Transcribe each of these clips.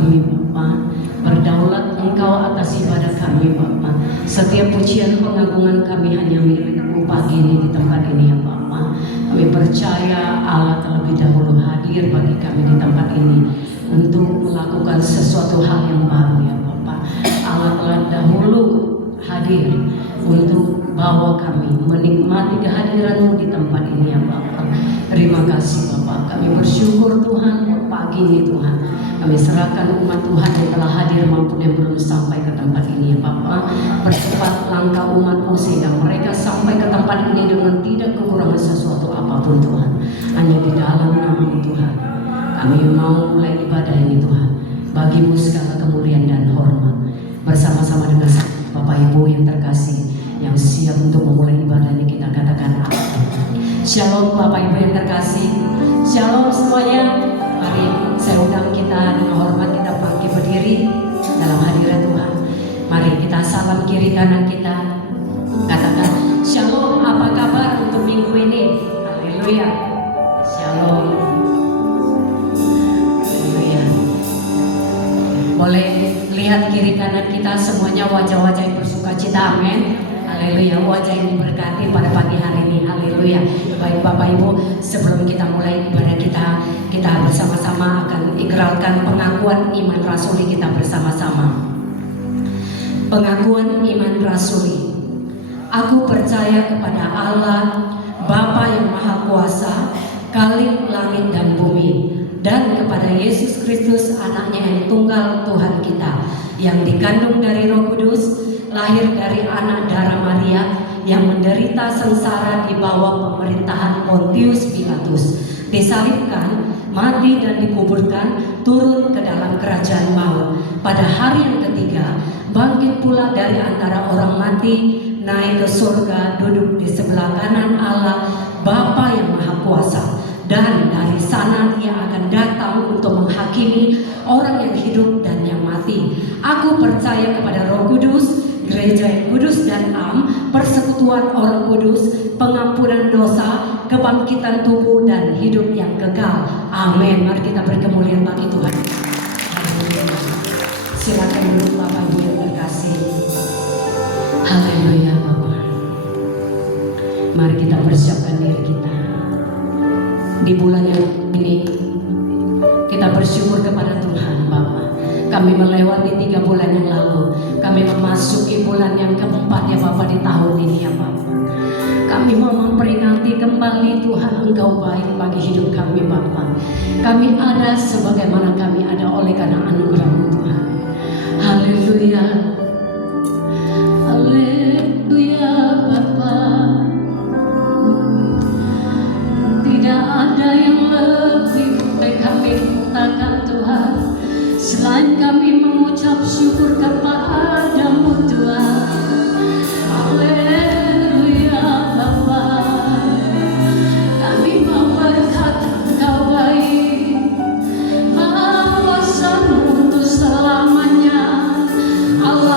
kami Bapa. Berdaulat Engkau atas ibadah kami Bapa. Setiap pujian pengagungan kami hanya milik-Mu pagi ini di tempat ini ya Bapa. Kami percaya Allah terlebih dahulu hadir bagi kami di tempat ini untuk melakukan sesuatu hal yang baru ya Bapa. Allah telah dahulu hadir untuk bawa kami menikmati kehadiran-Mu di tempat ini ya Bapa. Terima kasih Bapa. Kami bersyukur Tuhan pagi ini Tuhan. Kami serahkan umat Tuhan yang telah hadir maupun yang belum sampai ke tempat ini ya Bapa. Percepat langkah umat-Mu sehingga mereka sampai ke tempat ini dengan tidak kekurangan sesuatu apapun Tuhan. Hanya di dalam nama-Mu Tuhan. Kami mau mulai ibadah ini Tuhan. Bagi-Mu segala kemuliaan dan hormat. Bersama-sama dengan Bapak Ibu yang terkasih yang siap untuk memulai ibadah ini, kita katakan amin. Shalom Bapak Ibu yang terkasih. Shalom semuanya. Mari saya undang kita dengan hormat kita bangkit berdiri dalam hadirat Tuhan. Mari kita salam kiri kanan kita. Katakan shalom, apa kabar untuk minggu ini? Haleluya. Shalom. Haleluya. Boleh lihat kiri kanan kita semuanya wajah-wajah yang bersuka cita, amin. Haleluya, wajah yang diberkati pada pagi hari ini. Haleluya. Baik Bapak Ibu, sebelum kita mulai ibadah kita bersama-sama akan ikrarkan pengakuan iman rasuli kita bersama-sama. Pengakuan iman rasuli. Aku percaya kepada Allah, Bapa yang Maha Kuasa, Khalik langit dan bumi, dan kepada Yesus Kristus anaknya yang tunggal Tuhan kita, yang dikandung dari Roh Kudus, lahir dari anak darah Maria, yang menderita sengsara di bawah pemerintahan Pontius Pilatus, disalibkan, mati dan dikuburkan, turun ke dalam kerajaan maut. Pada hari yang ketiga, bangkit pula dari antara orang mati, naik ke surga, duduk di sebelah kanan Allah, Bapa yang Maha Kuasa. Dan dari sana Ia akan datang untuk menghakimi orang yang hidup dan yang mati. Aku percaya kepada Roh Kudus, gereja yang kudus dan am, persekutuan orang kudus, pengampunan dosa, kebangkitan tubuh dan hidup yang kekal. Amin. Mari kita beri kemuliaan bagi Tuhan. Silakan duduk Bapak Ibu yang terkasih. Haleluya Bapak. Mari kita persiapkan diri kita. Di bulan yang ini kita bersyukur kepada Tuhan Bapak. Kami melewati 3 bulan yang lalu. Kami memasuki bulan yang keempat ya Bapak di tahun ini ya Bapak. Kami mau memperingati kembali Tuhan Engkau baik bagi hidup kami Bapak. Kami ada sebagaimana kami ada oleh karena anugerah-Mu Tuhan. Haleluya. Haleluya Bapak. Tidak ada yang lebih baik kami katakan Tuhan, selain kami mengucap syukur kepada-Mu Tuhan. Haleluya Bapa. Kami mau berkata Engkau baik, bahwa kuasa-Mu untuk selamanya. Haleluya.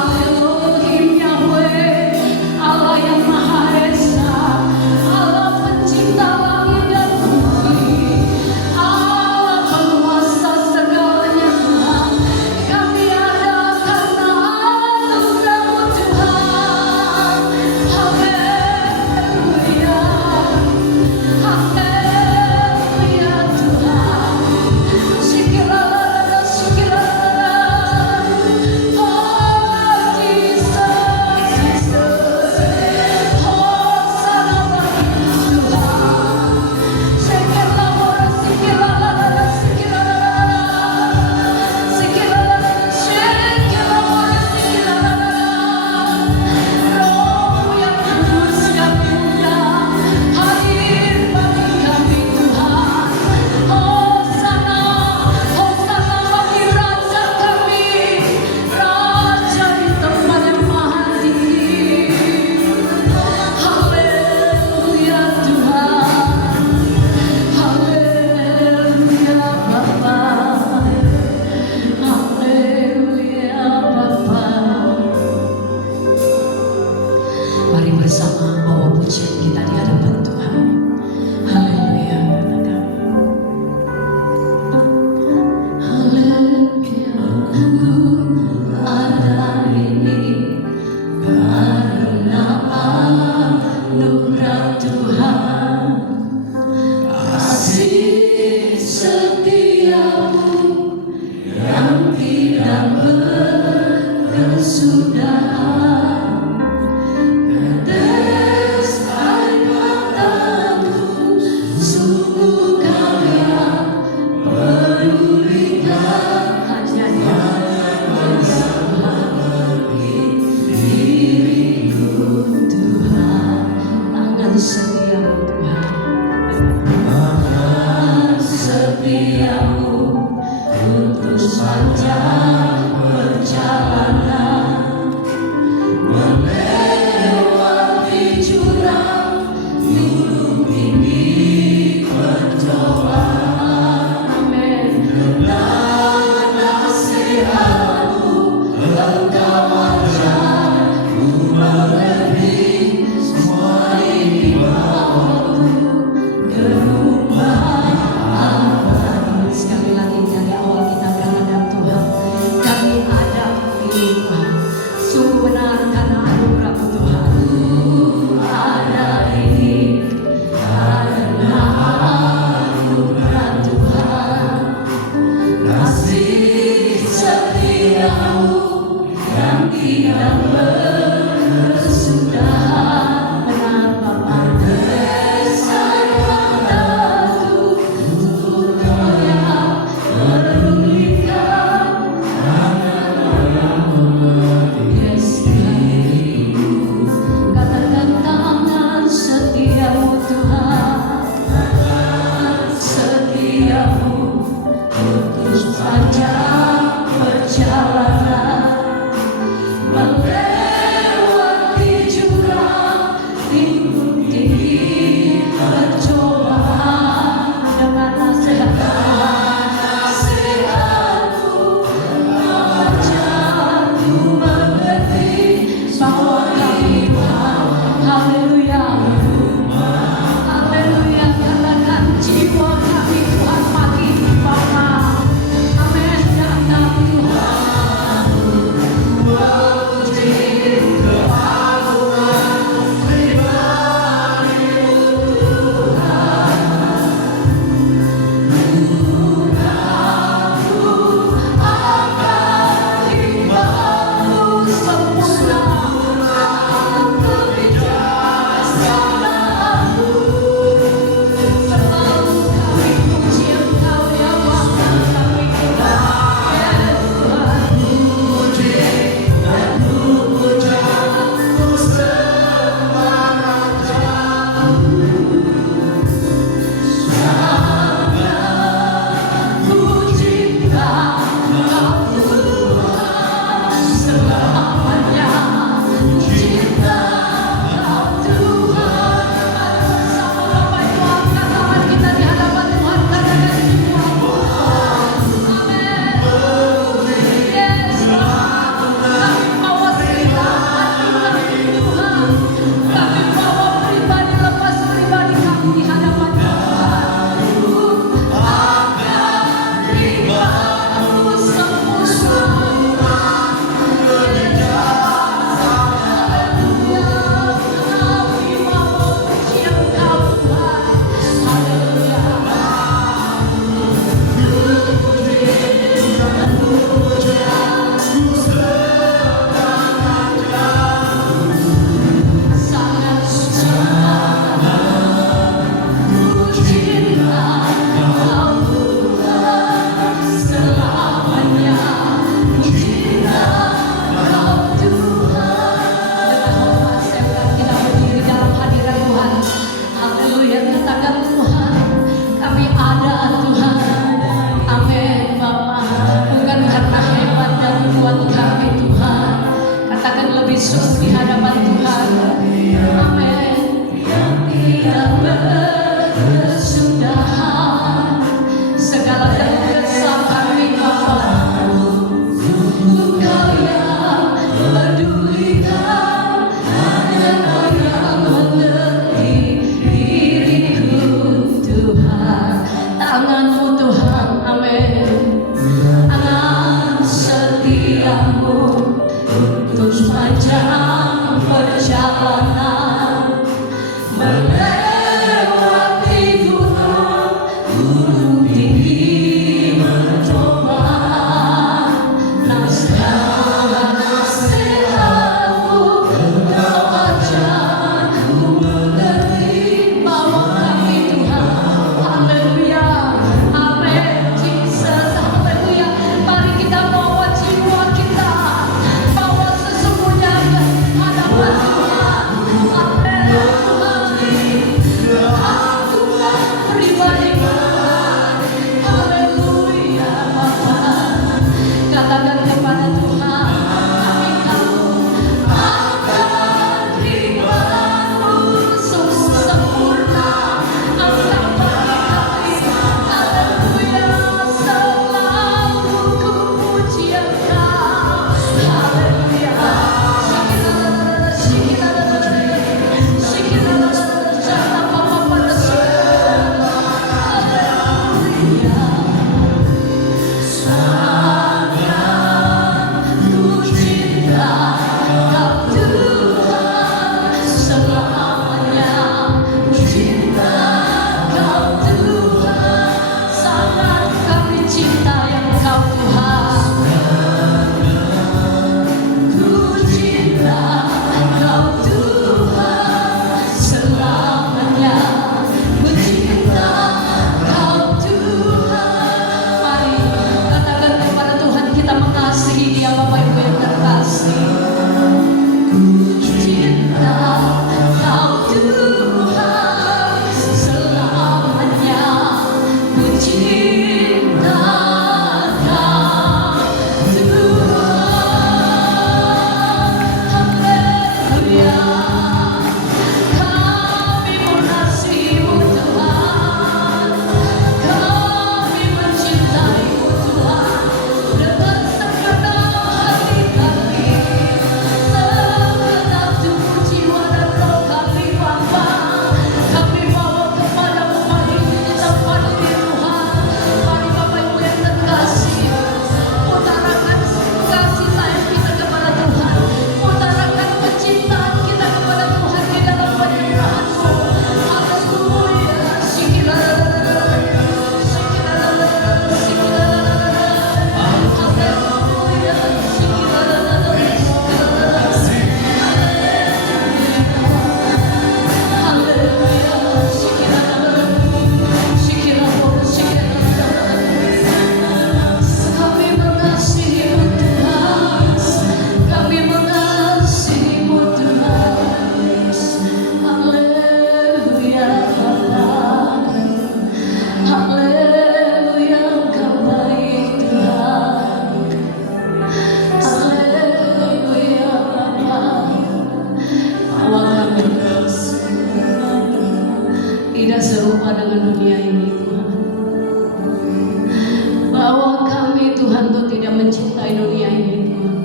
Tuhan untuk tidak mencintai dunia ini Tuhan.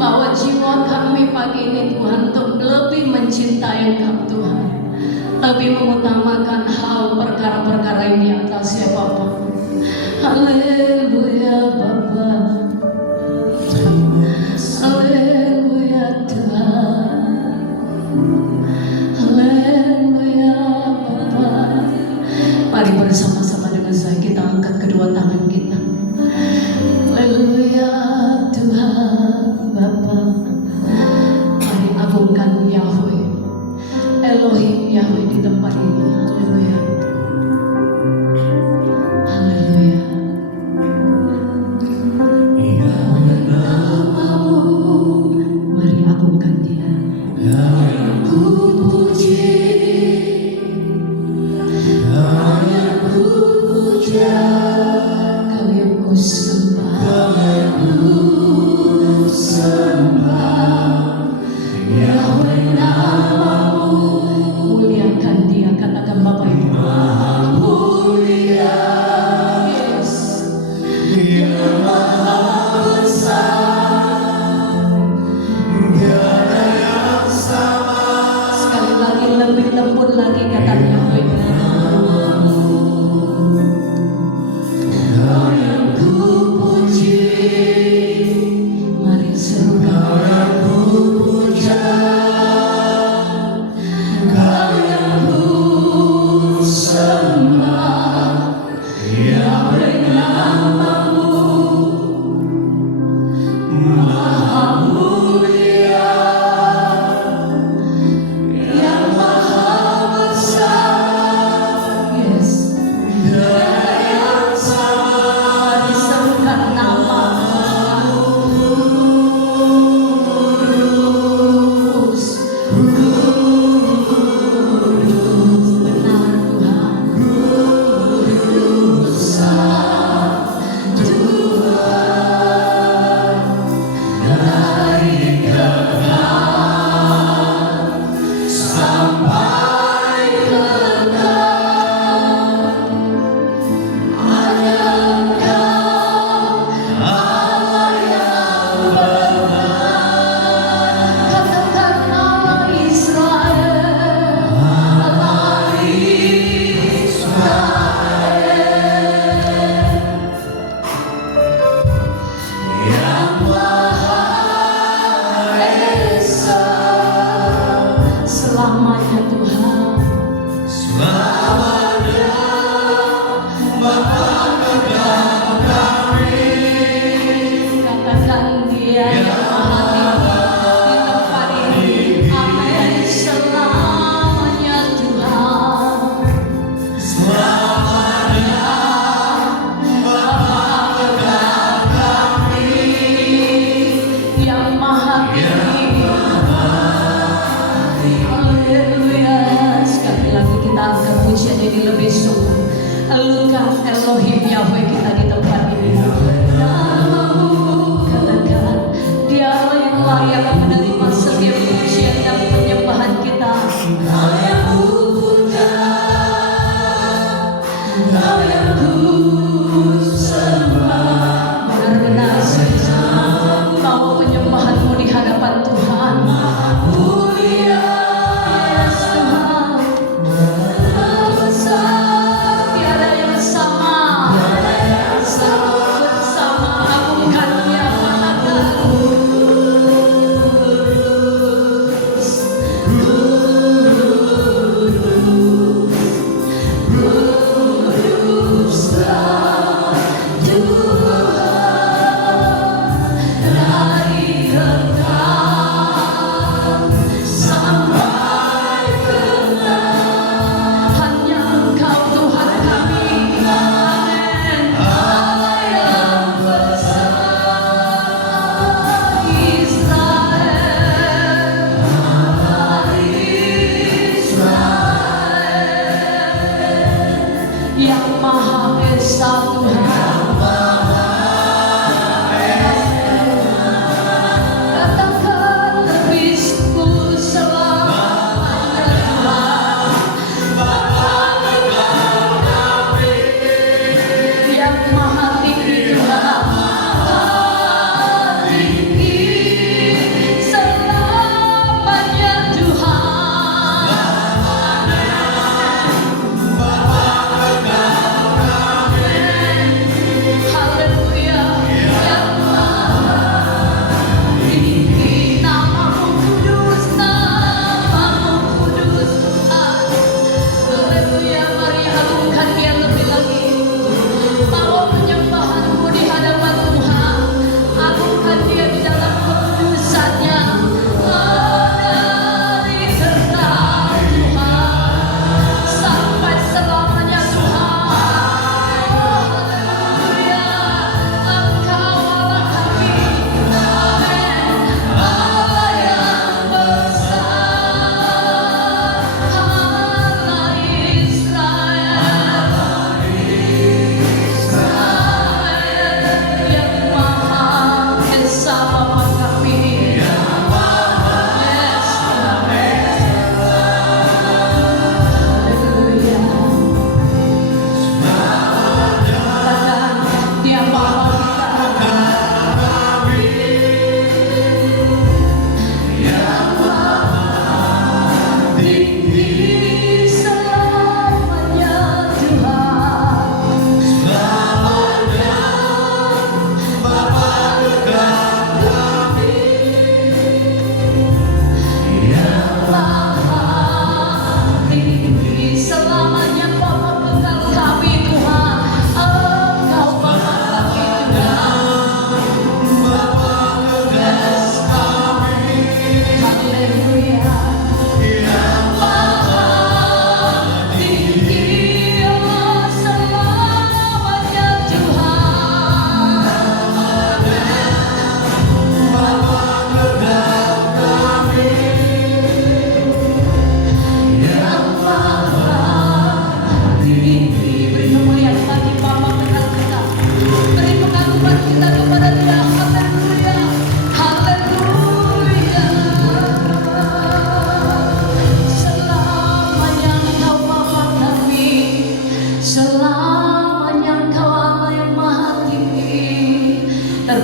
Bawa jiwa kami pagi ini Tuhan untuk lebih mencintai Engkau Tuhan, lebih mengutamakan hal perkara-perkara yang di atas ya Bapa. Haleluya Bapa, haleluya Tuhan, haleluya Bapa. Mari bersama-sama dengan saya kita angkat kedua tangan kita. Haleluya Tuhan Bapa. Mari agungkan Yahweh, Elohim Yahweh di tempat ini. Haleluya.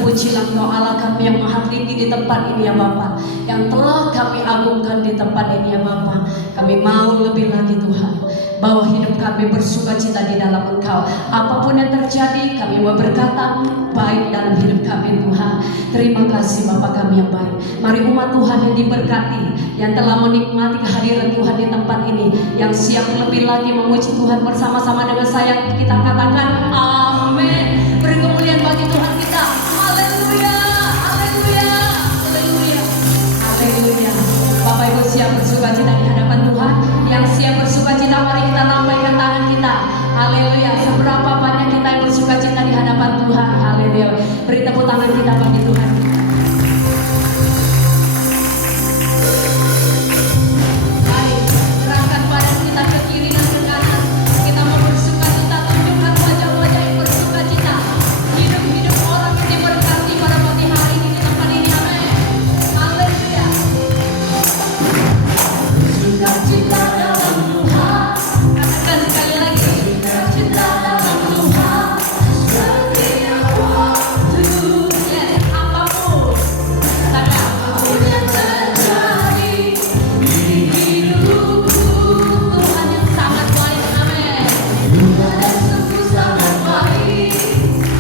terpujilah Engkau Allah kami yang maha tinggi di tempat ini ya Bapa, yang telah kami agungkan di tempat ini ya Bapa. Kami mau lebih lagi Tuhan, bahwa hidup kami bersuka cita di dalam Engkau. Apapun yang terjadi, kami mau berkata baik dalam hidup kami Tuhan. Terima kasih Bapa kami yang baik. Mari umat Tuhan yang diberkati, yang telah menikmati kehadiran Tuhan di tempat ini, yang siap lebih lagi memuji Tuhan bersama-sama dengan saya, kita katakan amin. Beri kemuliaan bagi Tuhan kita. Haleluya, haleluya, haleluya, haleluya. Bapak Ibu siap bersuka cita di hadapan Tuhan? Yang siap bersuka cita, mari kita lambaikan tangan kita. Haleluya. Seberapa banyak kita yang bersuka cita di hadapan Tuhan? Haleluya. Beri tepuk tangan kita bagi Tuhan. Baik, serahkan badan kita ke kiri dan ke kanan. Kita mau bersuka cita, tunjukkan wajah-wajah yang bersuka cita. Hidup-hidup orang yang diberkati pada pagi hari ini di tempat ini. Amin. Haleluya. Bersuka cita dalam Tuhan. Katakan sekali lagi. Bersuka cita dalam Tuhan. Setiap waktu. Yes, apapun. Katakan apapun yang terjadi di hidupku, Tuhan yang sangat baik. Amin. Tuhan yang sungguh sangat baik.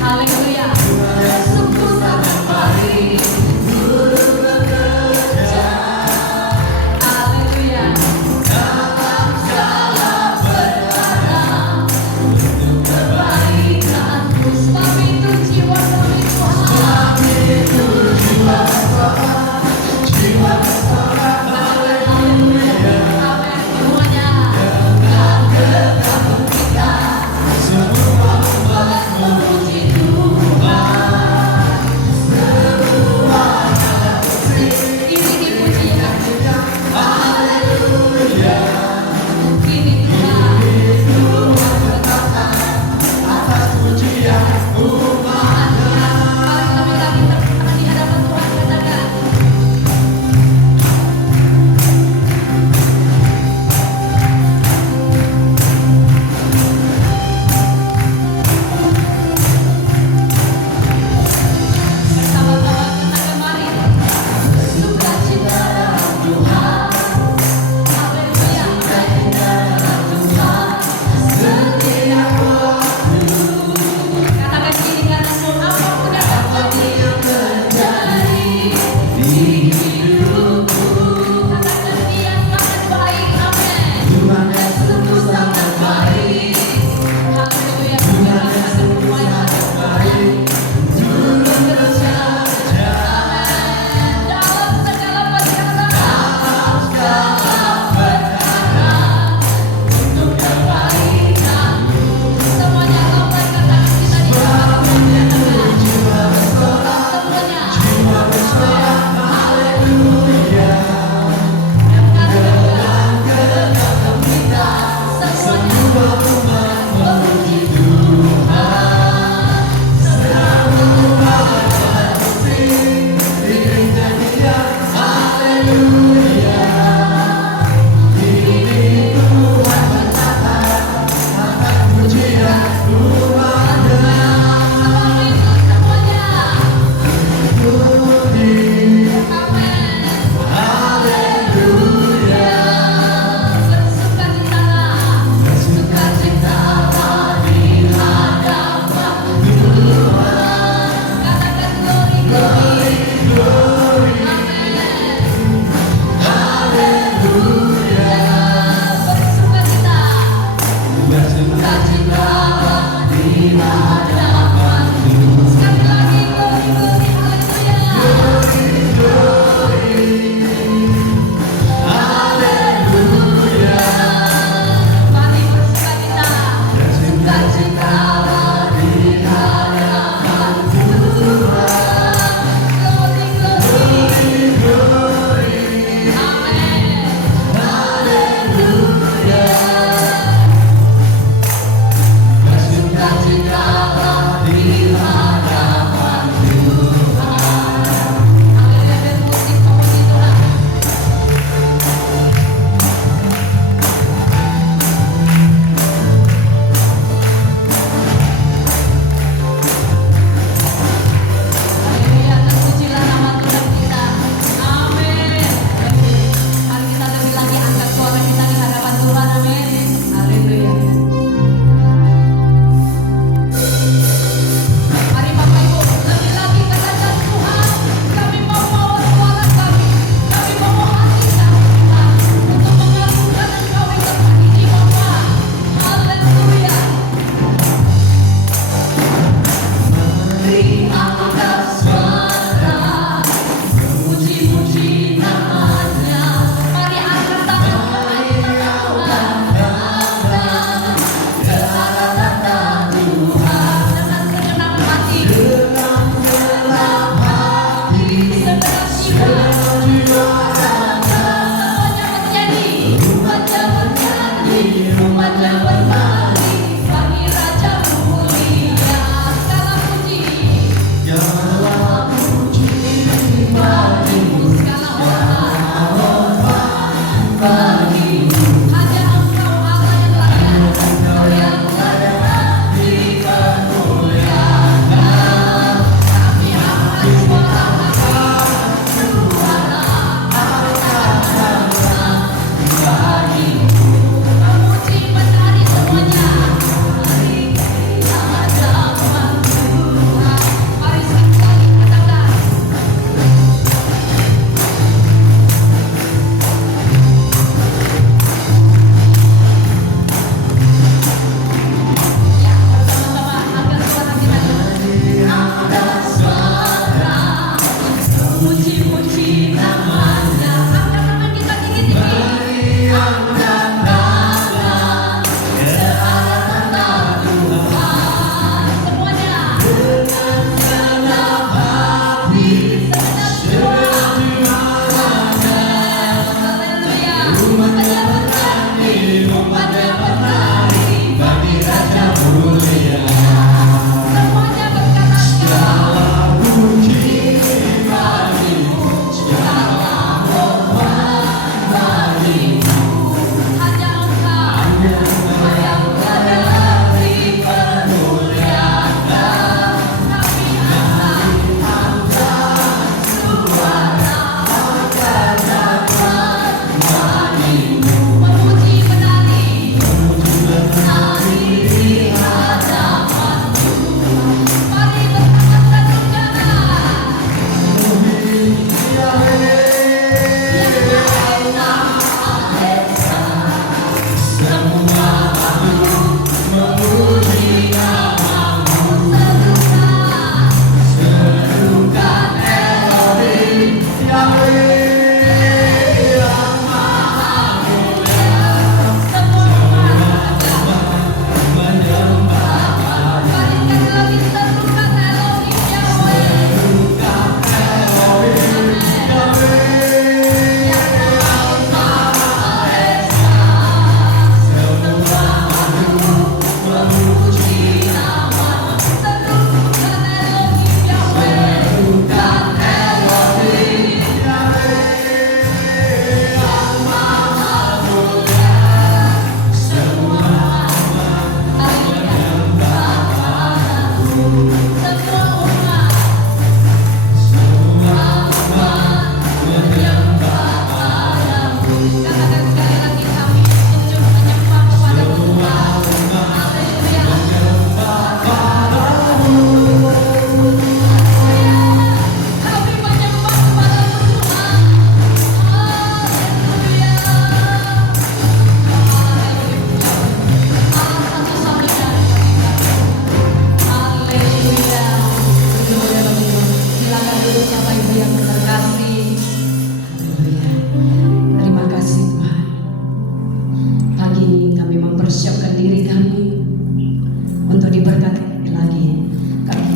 Haleluya. Tuhan yang sungguh sangat baik. Turut bekerja. Haleluya. Dalam segala perkara untuk kebaikanku. Sebab itu jiwa kami Tuhan. Sebab itu jiwa Tuhan. Jiwa Tuhan. Haleluya. Amin semuanya. Dengan kebaikan kita semua umat memuji Tuhan. Semua ini pujian. Haleluya. Ini Tuhan. Tuhan berkata atas pujian umatnya. Mari kita minta kita di hadapan Tuhan, katakan. Sama-sama katakan mari. Bersuka cita dalam Tuhan. Haleluya. Dalam Tuhan. Setiap waktu. Katakan kiri kananmu, apa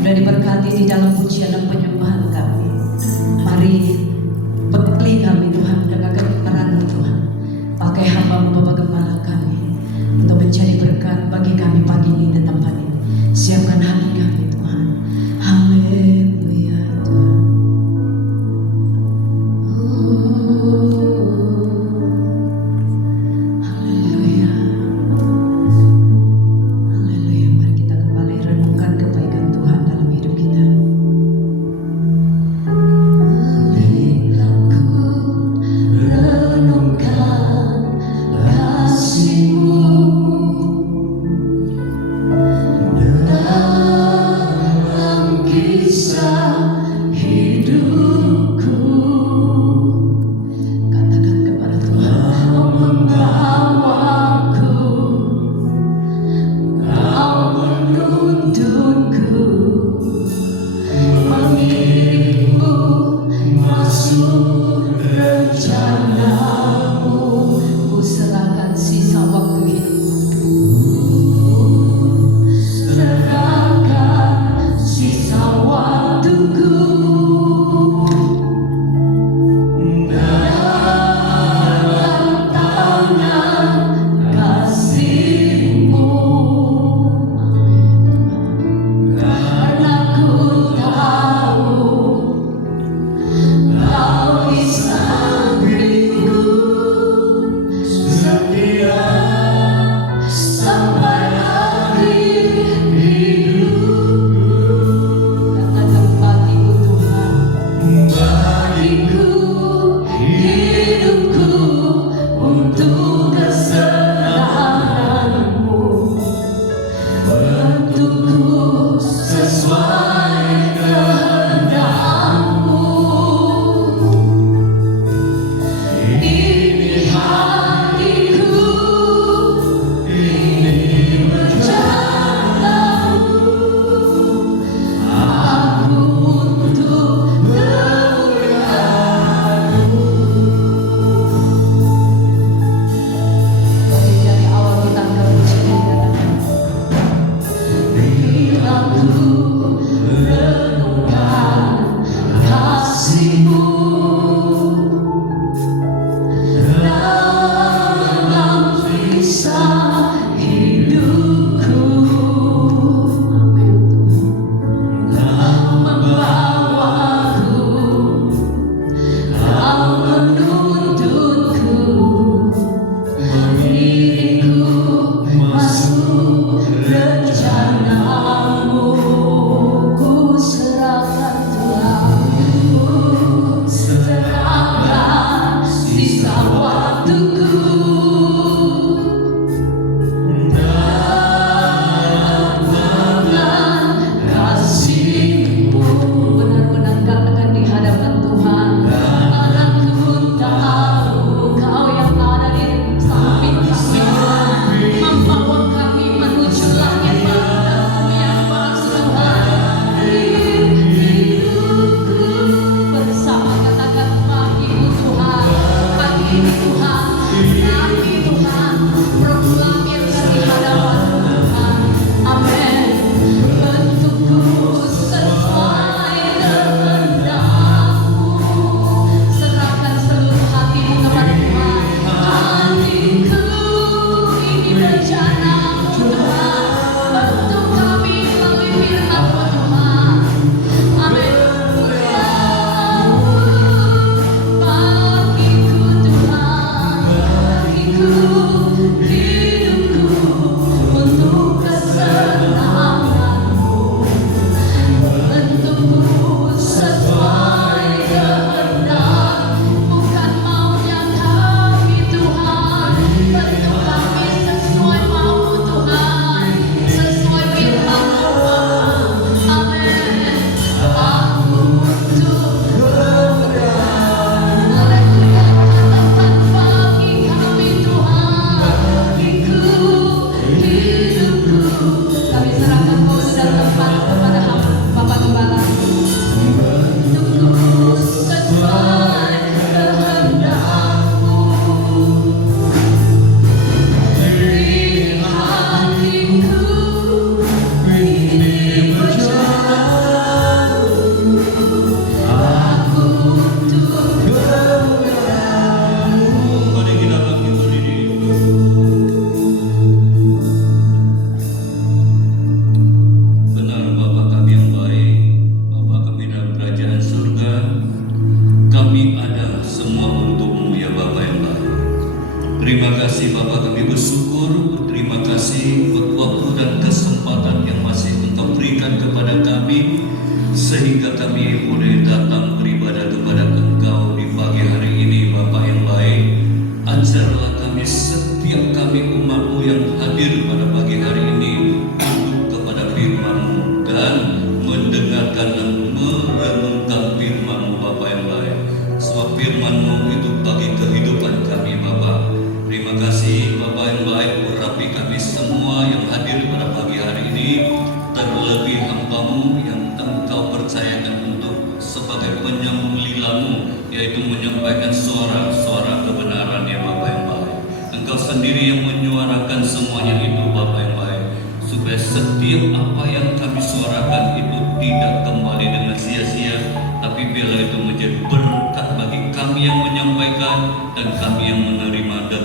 Sudah diberkati di dalam pujian dan penyembahan kami. Mari bekali kami Tuhan dengan kebenaran-Mu Tuhan. Pakai hamba-Mu Bapa Gembala kami untuk menjadi berkat bagi kami pagi ini dan tempat ini. Siapkan hati kami Tuhan. Haleluya Tuhan. Haleluya. Haleluya. Mari kita kembali renungkan kebaikan Tuhan dalam hidup kita. Haleluya. sehingga kami boleh datang beribadah kepada Engkau di pagi hari ini. Bapa yang baik, ajarlah kami, setiap kami umat-Mu yang hadir pada pagi hari ini, tunduk kepada firman-Mu dan mendengarkan dan merenungkan firman-Mu, Bapa yang baik. Sebab firman-Mu itu bagi kehidupan kami, Bapa. Terima kasih Bapa yang baik, urapi kami semua yang hadir pada pagi hari ini, terlebih hamba-Mu yang Engkau percayakan untuk sebagai penyambung lidah-Mu, yaitu menyampaikan suara-suara kebenaran, ya Bapa yang baik. Engkau sendiri yang menyuarakan semuanya itu, Bapa yang baik, supaya setiap apa yang kami suarakan itu tidak kembali dengan sia-sia, tapi biarlah itu menjadi berkat bagi kami yang menyampaikan dan kami yang menerima dan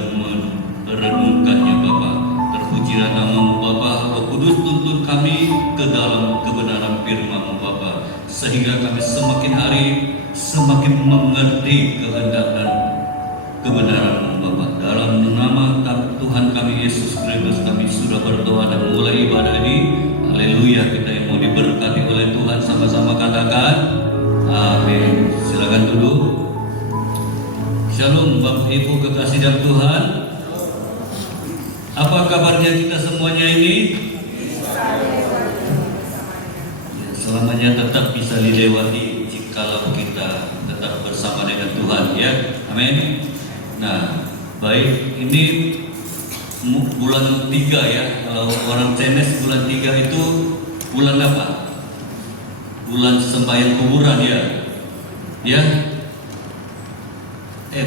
merenungkannya, Bapa. Terpujilah nama-Mu, Bapa. Roh Kudus, tuntun kami ke dalam kebenaran firman-Mu, Bapa, sehingga kami semakin hari semakin mengerti kehendak dan kebenaran-Mu, Bapa. Dalam nama Tuhan kami Yesus Kristus kami sudah berdoa dan mulai ibadah ini. Haleluya. Kita yang mau diberkati oleh Tuhan sama-sama katakan amin. Silakan duduk. Shalom Bapak Ibu kekasih dalam Tuhan. Apa kabarnya kita semuanya ini? Ya, selamanya tetap bisa dilewati jikalau kita tetap bersama dengan Tuhan, ya. Amin. Nah, baik, ini bulan 3 ya. Kalau orang Chinese bulan 3 itu bulan apa? Bulan sembahyang kuburan, ya. Ya.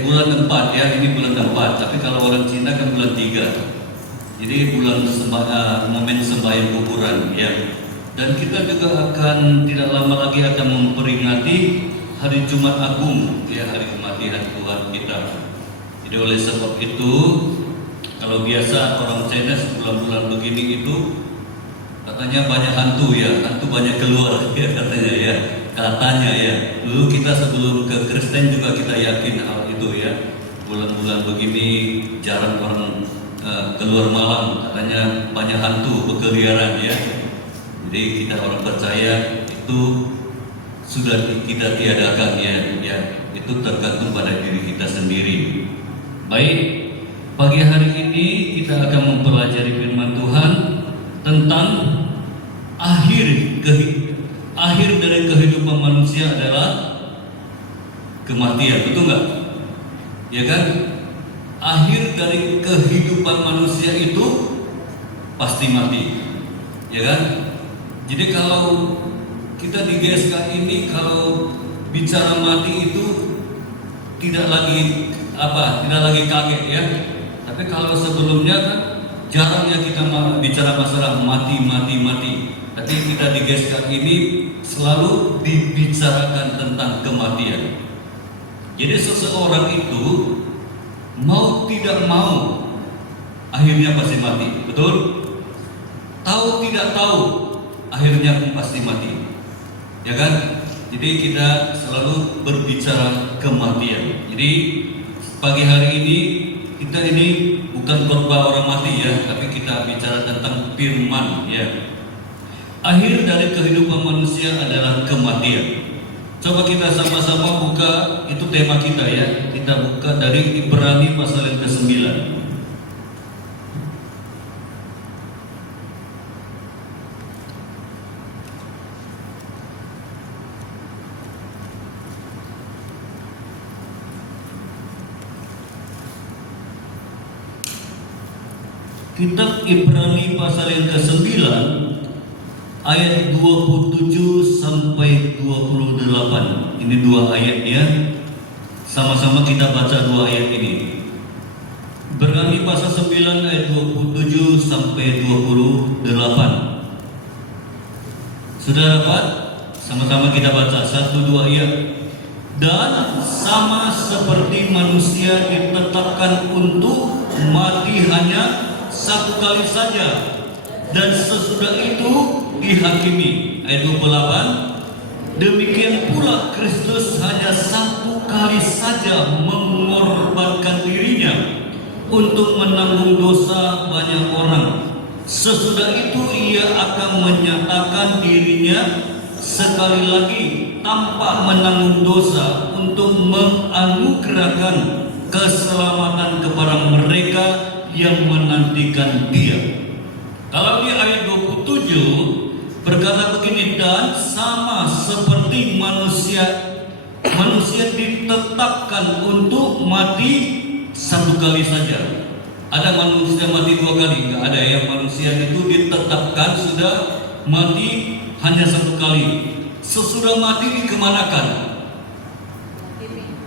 Bulan 4 ya, ini bulan 4. Tapi kalau orang Cina kan bulan 3. Jadi bulan momen sembahyang kuburan, ya. Dan kita juga akan tidak lama lagi akan memperingati hari Jumat Agung, ya, hari kematian Tuhan kita. Jadi oleh sebab itu, kalau biasa orang Chinese bulan-bulan begini itu katanya banyak hantu, ya, hantu banyak keluar, ya, katanya, ya. Katanya, ya. Dulu kita sebelum ke Kristen juga kita yakin hal itu, ya. Bulan-bulan begini jarang orang keluar malam, katanya banyak hantu berkeliaran, ya. Jadi kita orang percaya itu sudah kita tiadakan, ya. Itu tergantung pada diri kita sendiri. Baik, pagi hari ini kita akan mempelajari firman Tuhan tentang akhir dari kehidupan manusia adalah kematian, betul nggak? Ya kan? Akhir dari kehidupan manusia itu pasti mati, ya kan? Jadi kalau kita di GSK ini kalau bicara mati itu tidak lagi kaget, ya. Tapi kalau sebelumnya kan jarangnya kita bicara masalah mati. Tapi kita di GSK ini selalu dibicarakan tentang kematian. Jadi seseorang itu mau tidak mau akhirnya pasti mati, betul? Tahu tidak tahu akhirnya pasti mati, ya kan? Jadi kita selalu berbicara kematian. Jadi pagi hari ini kita ini bukan khotbah orang mati, ya, tapi kita bicara tentang firman, ya. Akhir dari kehidupan manusia adalah kematian. Coba kita sama-sama buka, itu tema kita, ya. Kita buka dari Ibrani pasal yang ke-9. Kitab Ibrani pasal yang ke-9 ayat 27 sampai 28. Ini 2 ayat, ya. Sama-sama kita baca 2 ayat ini. Ibrani pasal 9 ayat 27 sampai 28. Sudah dapat? Sama-sama kita baca 1-2 ayat. Dan sama seperti manusia ditetapkan untuk mati hanya satu kali saja, dan sesudah itu dihakimi. Ayat 28. Demikian pula Kristus hanya satu kali saja mengorbankan dirinya untuk menanggung dosa banyak orang. Sesudah itu ia akan menyatakan dirinya sekali lagi tanpa menanggung dosa untuk menganugerahkan keselamatan kepada mereka yang menantikan Dia. Kalau di ayat 27 berkata begini, dan sama seperti manusia ditetapkan untuk mati satu kali saja. Ada manusia mati dua kali? Enggak ada. Yang manusia itu ditetapkan sudah mati hanya satu kali. Sesudah mati dikemanakan?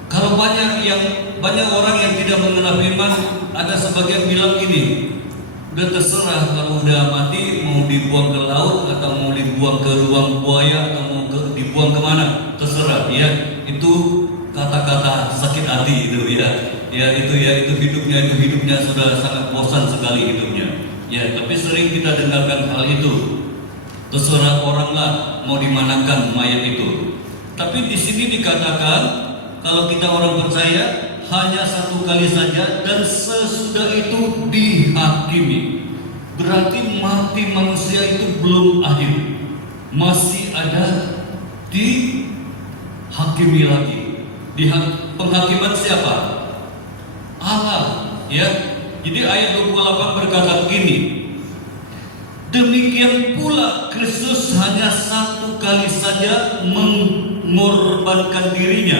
Kalau banyak orang yang tidak mengenal firman, ada sebagian bilang gini, udah terserah kalau udah mati mau dibuang ke laut atau mau dibuang ke ruang buaya atau mau dibuang kemana, terserah ya. Itu kata-kata sakit hati itu itu hidupnya sudah sangat bosan sekali hidupnya ya. Tapi sering kita dengarkan hal itu, terserah orang lah mau dimanakan mayat itu. Tapi di sini dikatakan kalau kita orang percaya hanya satu kali saja dan sesudah itu dihakimi. Berarti mati manusia itu belum akhir, masih ada dihakimi lagi. Penghakiman siapa? Allah ya. Jadi ayat 28 berkata begini, demikian pula Kristus hanya satu kali saja mengorbankan dirinya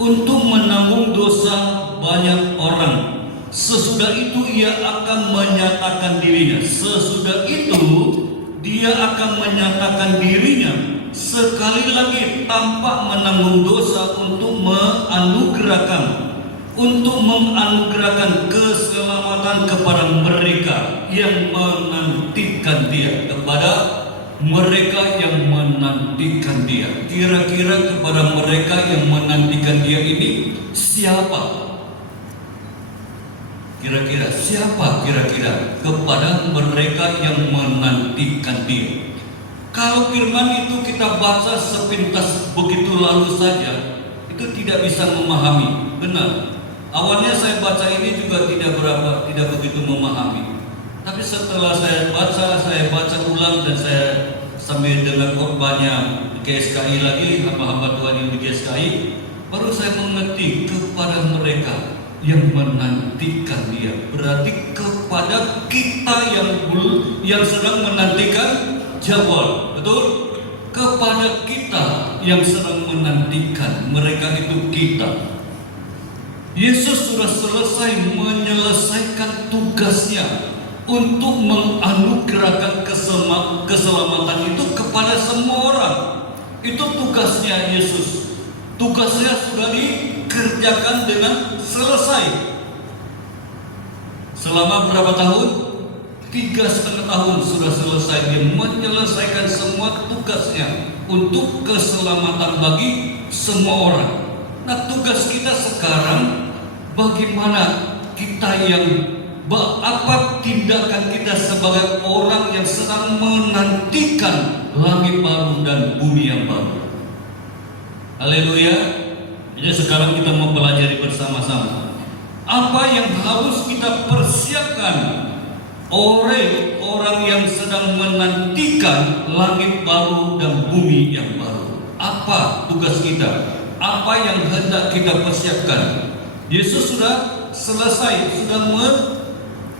untuk menanggung dosa banyak orang. Sesudah itu Ia akan menyatakan dirinya. Sesudah itu Dia akan menyatakan dirinya sekali lagi tanpa menanggung dosa untuk menganugerahkan keselamatan kepada mereka yang menantikan Dia. Kepada mereka yang menantikan Dia. Kira-kira kepada mereka yang menantikan Dia ini siapa? Kira-kira siapa? Kira-kira kepada mereka yang menantikan Dia. Kalau firman itu kita baca sepintas begitu lalu saja, itu tidak bisa memahami. Benar. Awalnya saya baca ini juga tidak begitu memahami. Tapi setelah saya baca ulang dan saya sambil dengar khotbahnya GSKI lagi, hamba-hamba Tuhan yang di GSKI, baru saya mengerti kepada mereka yang menantikan Dia. Berarti kepada kita yang sedang menantikan jawab, betul? Kepada kita yang sedang menantikan, mereka itu kita. Yesus sudah selesai menyelesaikan tugasnya untuk menganugerahkan keselamatan itu kepada semua orang. Itu tugasnya Yesus. Tugasnya sudah dikerjakan dengan selesai. Selama berapa tahun? 3,5 tahun sudah selesai. Dia menyelesaikan semua tugasnya untuk keselamatan bagi semua orang. Nah, tugas kita sekarang bagaimana kita apa tindakan kita sebagai orang yang sedang menantikan langit baru dan bumi yang baru. Haleluya. Jadi sekarang kita mau pelajari bersama-sama apa yang harus kita persiapkan oleh orang yang sedang menantikan langit baru dan bumi yang baru. Apa tugas kita? Apa yang hendak kita persiapkan? Yesus sudah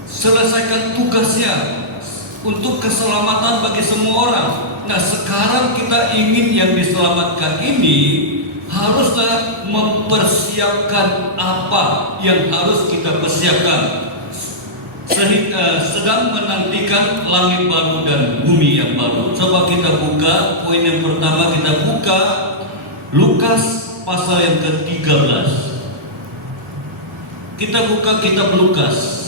selesaikan tugasnya untuk keselamatan bagi semua orang. Nah, sekarang kita ingin yang diselamatkan ini haruslah mempersiapkan apa yang harus kita persiapkan sedang menantikan langit baru dan bumi yang baru. Coba kita buka poin yang pertama, kita buka Lukas pasal yang ke-13. Kita buka kitab Lukas.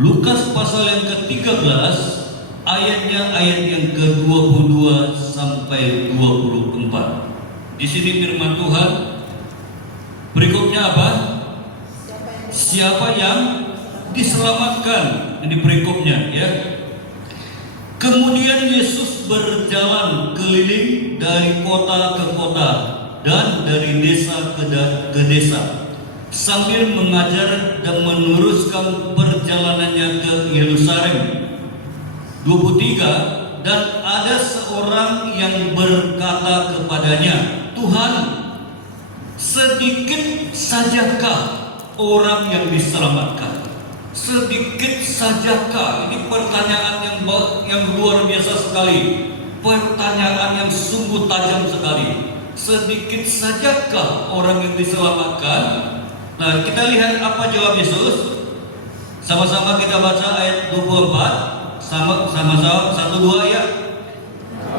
Lukas pasal yang ke-13 ayatnya ayat yang ke-22 sampai 24. Di sini firman Tuhan berikutnya apa? Siapa yang diselamatkan? Ini berikutnya ya. Kemudian Yesus berjalan keliling dari kota ke kota dan dari desa ke desa sambil mengajar dan meneruskan perjalanannya ke Yerusalem. 23. dan ada seorang yang berkata kepadanya, Tuhan, sedikit sajakah orang yang diselamatkan? Sedikit sajakah? Ini pertanyaan yang luar biasa sekali. Pertanyaan yang sungguh tajam sekali. Sedikit sajakah orang yang diselamatkan? Nah, kita lihat apa jawab Yesus. Sama-sama kita baca ayat 24. Sama-sama 1-2 ya.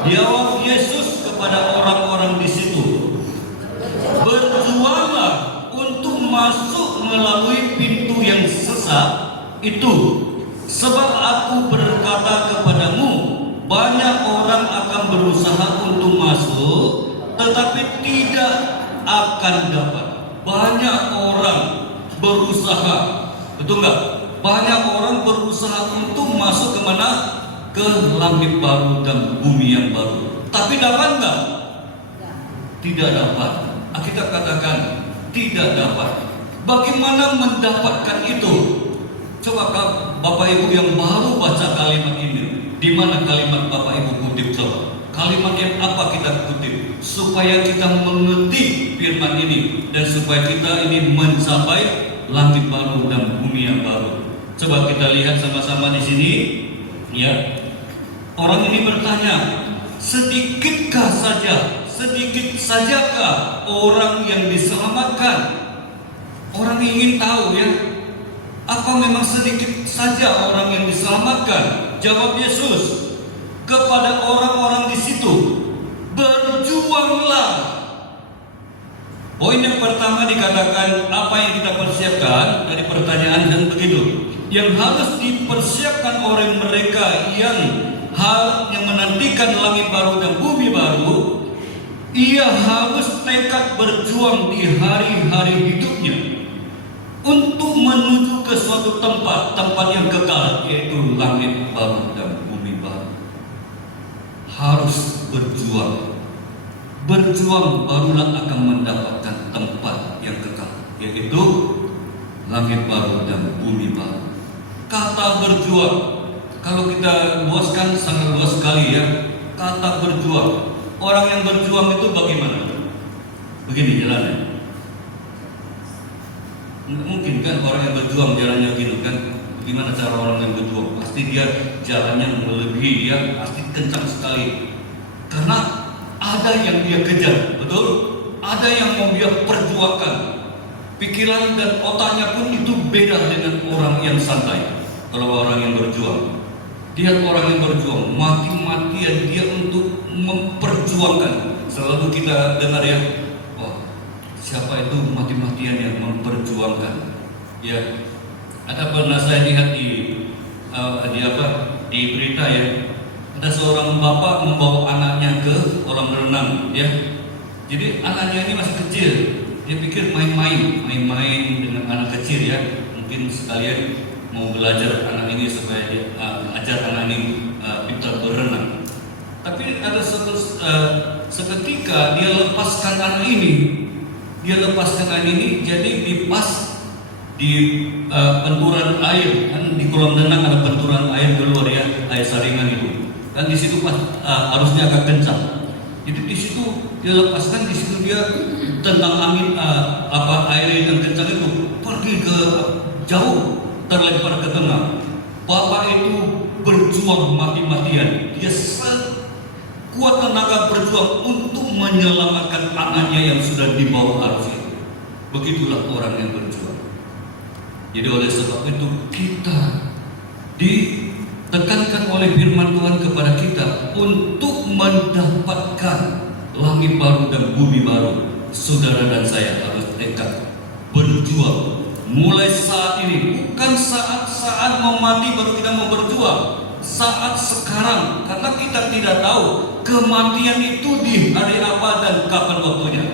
Jawab Yesus kepada orang-orang di situ, berjuanglah untuk masuk melalui pintu yang sesat itu, sebab aku berkata kepadamu, banyak orang akan berusaha untuk masuk, tetapi tidak akan dapat. Banyak orang berusaha, betul nggak? Banyak orang berusaha untuk masuk kemana? Ke langit baru dan bumi yang baru. Tapi dapat nggak? Tidak dapat. Kita katakan tidak dapat. Bagaimana mendapatkan itu? Coba Bapak Ibu yang baru baca kalimat ini, di mana kalimat Bapak Ibu kutip coba? Kalimat yang apa kita kutip? Supaya kita mengerti firman ini dan supaya kita ini mencapai langit baru dan bumi yang baru. Coba kita lihat sama-sama di sini, ya. Orang ini bertanya, sedikit sajakah orang yang diselamatkan? Orang ingin tahu ya, apa memang sedikit saja orang yang diselamatkan? Jawab Yesus kepada orang-orang di situ, berjuanglah. Poin yang pertama dikatakan apa yang kita persiapkan dari pertanyaan dan begitu. Yang harus dipersiapkan oleh mereka yang menantikan langit baru dan bumi baru, ia harus tekad berjuang di hari-hari hidupnya untuk menuju ke suatu tempat yang kekal, yaitu langit baru dan bumi baru. Harus berjuang. Berjuang barulah akan mendapatkan tempat yang kekal, yaitu langit baru dan bumi baru. Kata berjuang, kalau kita luaskan sangat luas sekali ya. Kata berjuang, orang yang berjuang itu bagaimana? Begini jalannya. Nggak mungkin kan orang yang berjuang jalannya gitu kan? Bagaimana cara orang yang berjuang? Pasti dia jalannya melebihi, dia pasti kencang sekali. Karena ada yang dia kejar, betul? Ada yang mau dia perjuangkan. Pikiran dan otaknya pun itu beda dengan orang yang santai. Kalau orang yang berjuang, lihat orang yang berjuang, mati-matian dia untuk memperjuangkan. Selalu kita dengar ya, oh, siapa itu mati-matian yang memperjuangkan? Ya, ada pernah saya lihat di berita ya, ada seorang bapak membawa anaknya ke kolam renang, ya. Jadi anaknya ini masih kecil, dia pikir main-main dengan anak kecil ya, mungkin sekalian mau belajar anak ini supaya dia ajar anak ini pintar berenang. Tapi ada seketika dia lepaskan anak ini, jadi dipas di benturan air, kan di kolam renang ada benturan air keluar ya, air saringan itu. Dan di situ arusnya agak kencang. Jadi di situ dia lepaskan, di situ dia tentang angin air yang kencang itu pergi ke jauh, terlempar ke tengah. Bapak itu berjuang mati-matian. Dia sekuat tenaga berjuang untuk menyelamatkan anaknya yang sudah di bawah arus itu. Begitulah orang yang berjuang. Jadi oleh sebab itu kita ditekankan oleh firman Tuhan kepada kita untuk mendapatkan langit baru dan bumi baru. Saudara dan saya harus tekad berjuang. Mulai saat ini, bukan saat mau mati baru kita mau berjuang. Saat sekarang, karena kita tidak tahu kematian itu di hari apa dan kapan waktunya.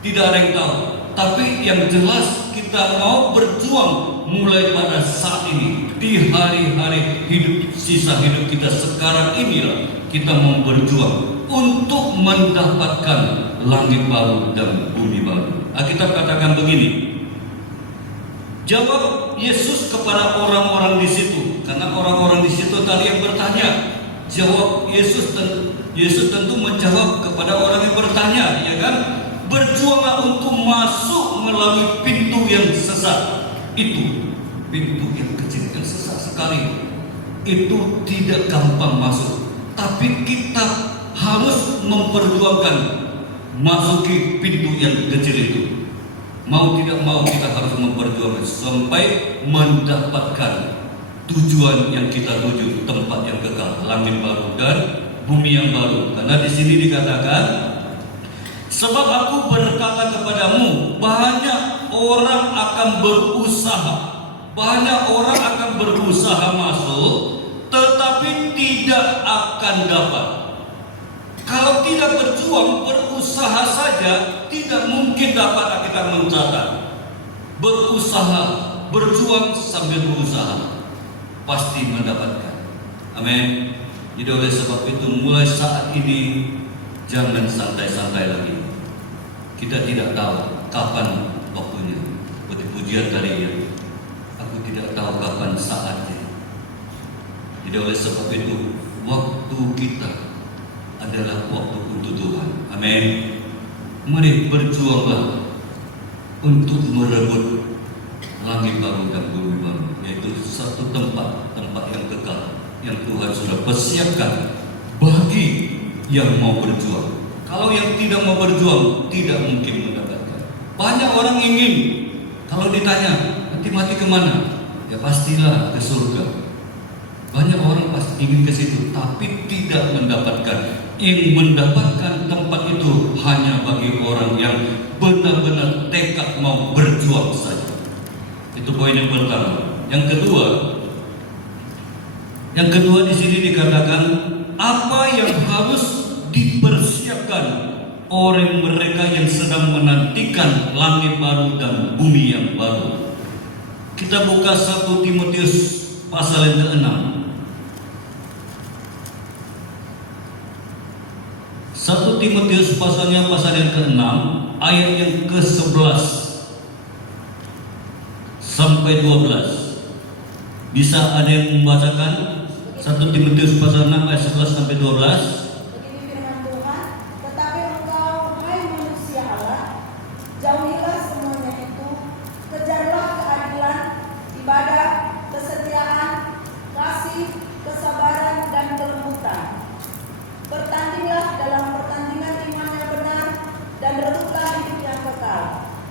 Tidak ada yang tahu. Tapi yang jelas kita mau berjuang mulai pada saat ini. Di hari-hari hidup, sisa hidup kita sekarang inilah kita mau berjuang untuk mendapatkan langit baru dan bumi baru. Alkitab katakan begini. Jawab Yesus kepada orang-orang di situ, karena orang-orang di situ tadi yang bertanya, Jawab Yesus tentu menjawab kepada orang yang bertanya, ya kan? Berjuanglah untuk masuk melalui pintu yang sesat. Itu pintu yang kecil, yang sesat sekali. Itu tidak gampang masuk, tapi kita harus memperjuangkan masuki pintu yang kecil itu. Mau tidak mau kita harus memperjuangkan sampai mendapatkan tujuan yang kita tuju, tempat yang kekal, langit baru dan bumi yang baru. Karena di sini dikatakan, sebab aku berkata kepadamu, banyak orang akan berusaha masuk, tetapi tidak akan dapat. Kalau tidak berjuang, berusaha saja, tidak mungkin dapat kita mencatat. Berusaha, berjuang sambil berusaha, pasti mendapatkan. Amin. Jadi oleh sebab itu, mulai saat ini jangan santai-santai lagi. Kita tidak tahu kapan waktunya. Seperti pujian tadi ya, aku tidak tahu kapan saatnya. Jadi oleh sebab itu, waktu kita adalah waktu untuk Tuhan. Amin. Mari berjuanglah untuk merebut langit baru dan bumi baru, yaitu satu tempat yang kekal yang Tuhan sudah persiapkan bagi yang mau berjuang. Kalau yang tidak mau berjuang, tidak mungkin mendapatkan. Banyak orang ingin, kalau ditanya nanti mati kemana, ya pastilah ke surga. Banyak orang pasti ingin ke situ, tapi tidak mendapatkan. Yang mendapatkan tempat itu hanya bagi orang yang benar-benar tekad mau berjuang saja. Itu poin yang pertama. Yang kedua di sini dikatakan apa yang harus dipersiapkan oleh mereka yang sedang menantikan langit baru dan bumi yang baru. Kita buka 1 Timotius pasal yang ke-6. 1 Timotius pasal yang ke-6 ayat yang ke-11 sampai 12. Bisa ada yang membacakan 1 Timotius pasal 6 ayat 11 sampai 12? Begini firman Tuhan, tetapi engkau, hai manusia Allah, jauhilah semuanya itu, kejarlah keadilan, ibadah, kesetiaan, kasih, kesabaran, dan kelembutan. Bertandinglah dalam pertandingan iman yang benar, dan rebutlah hidup yang kekal.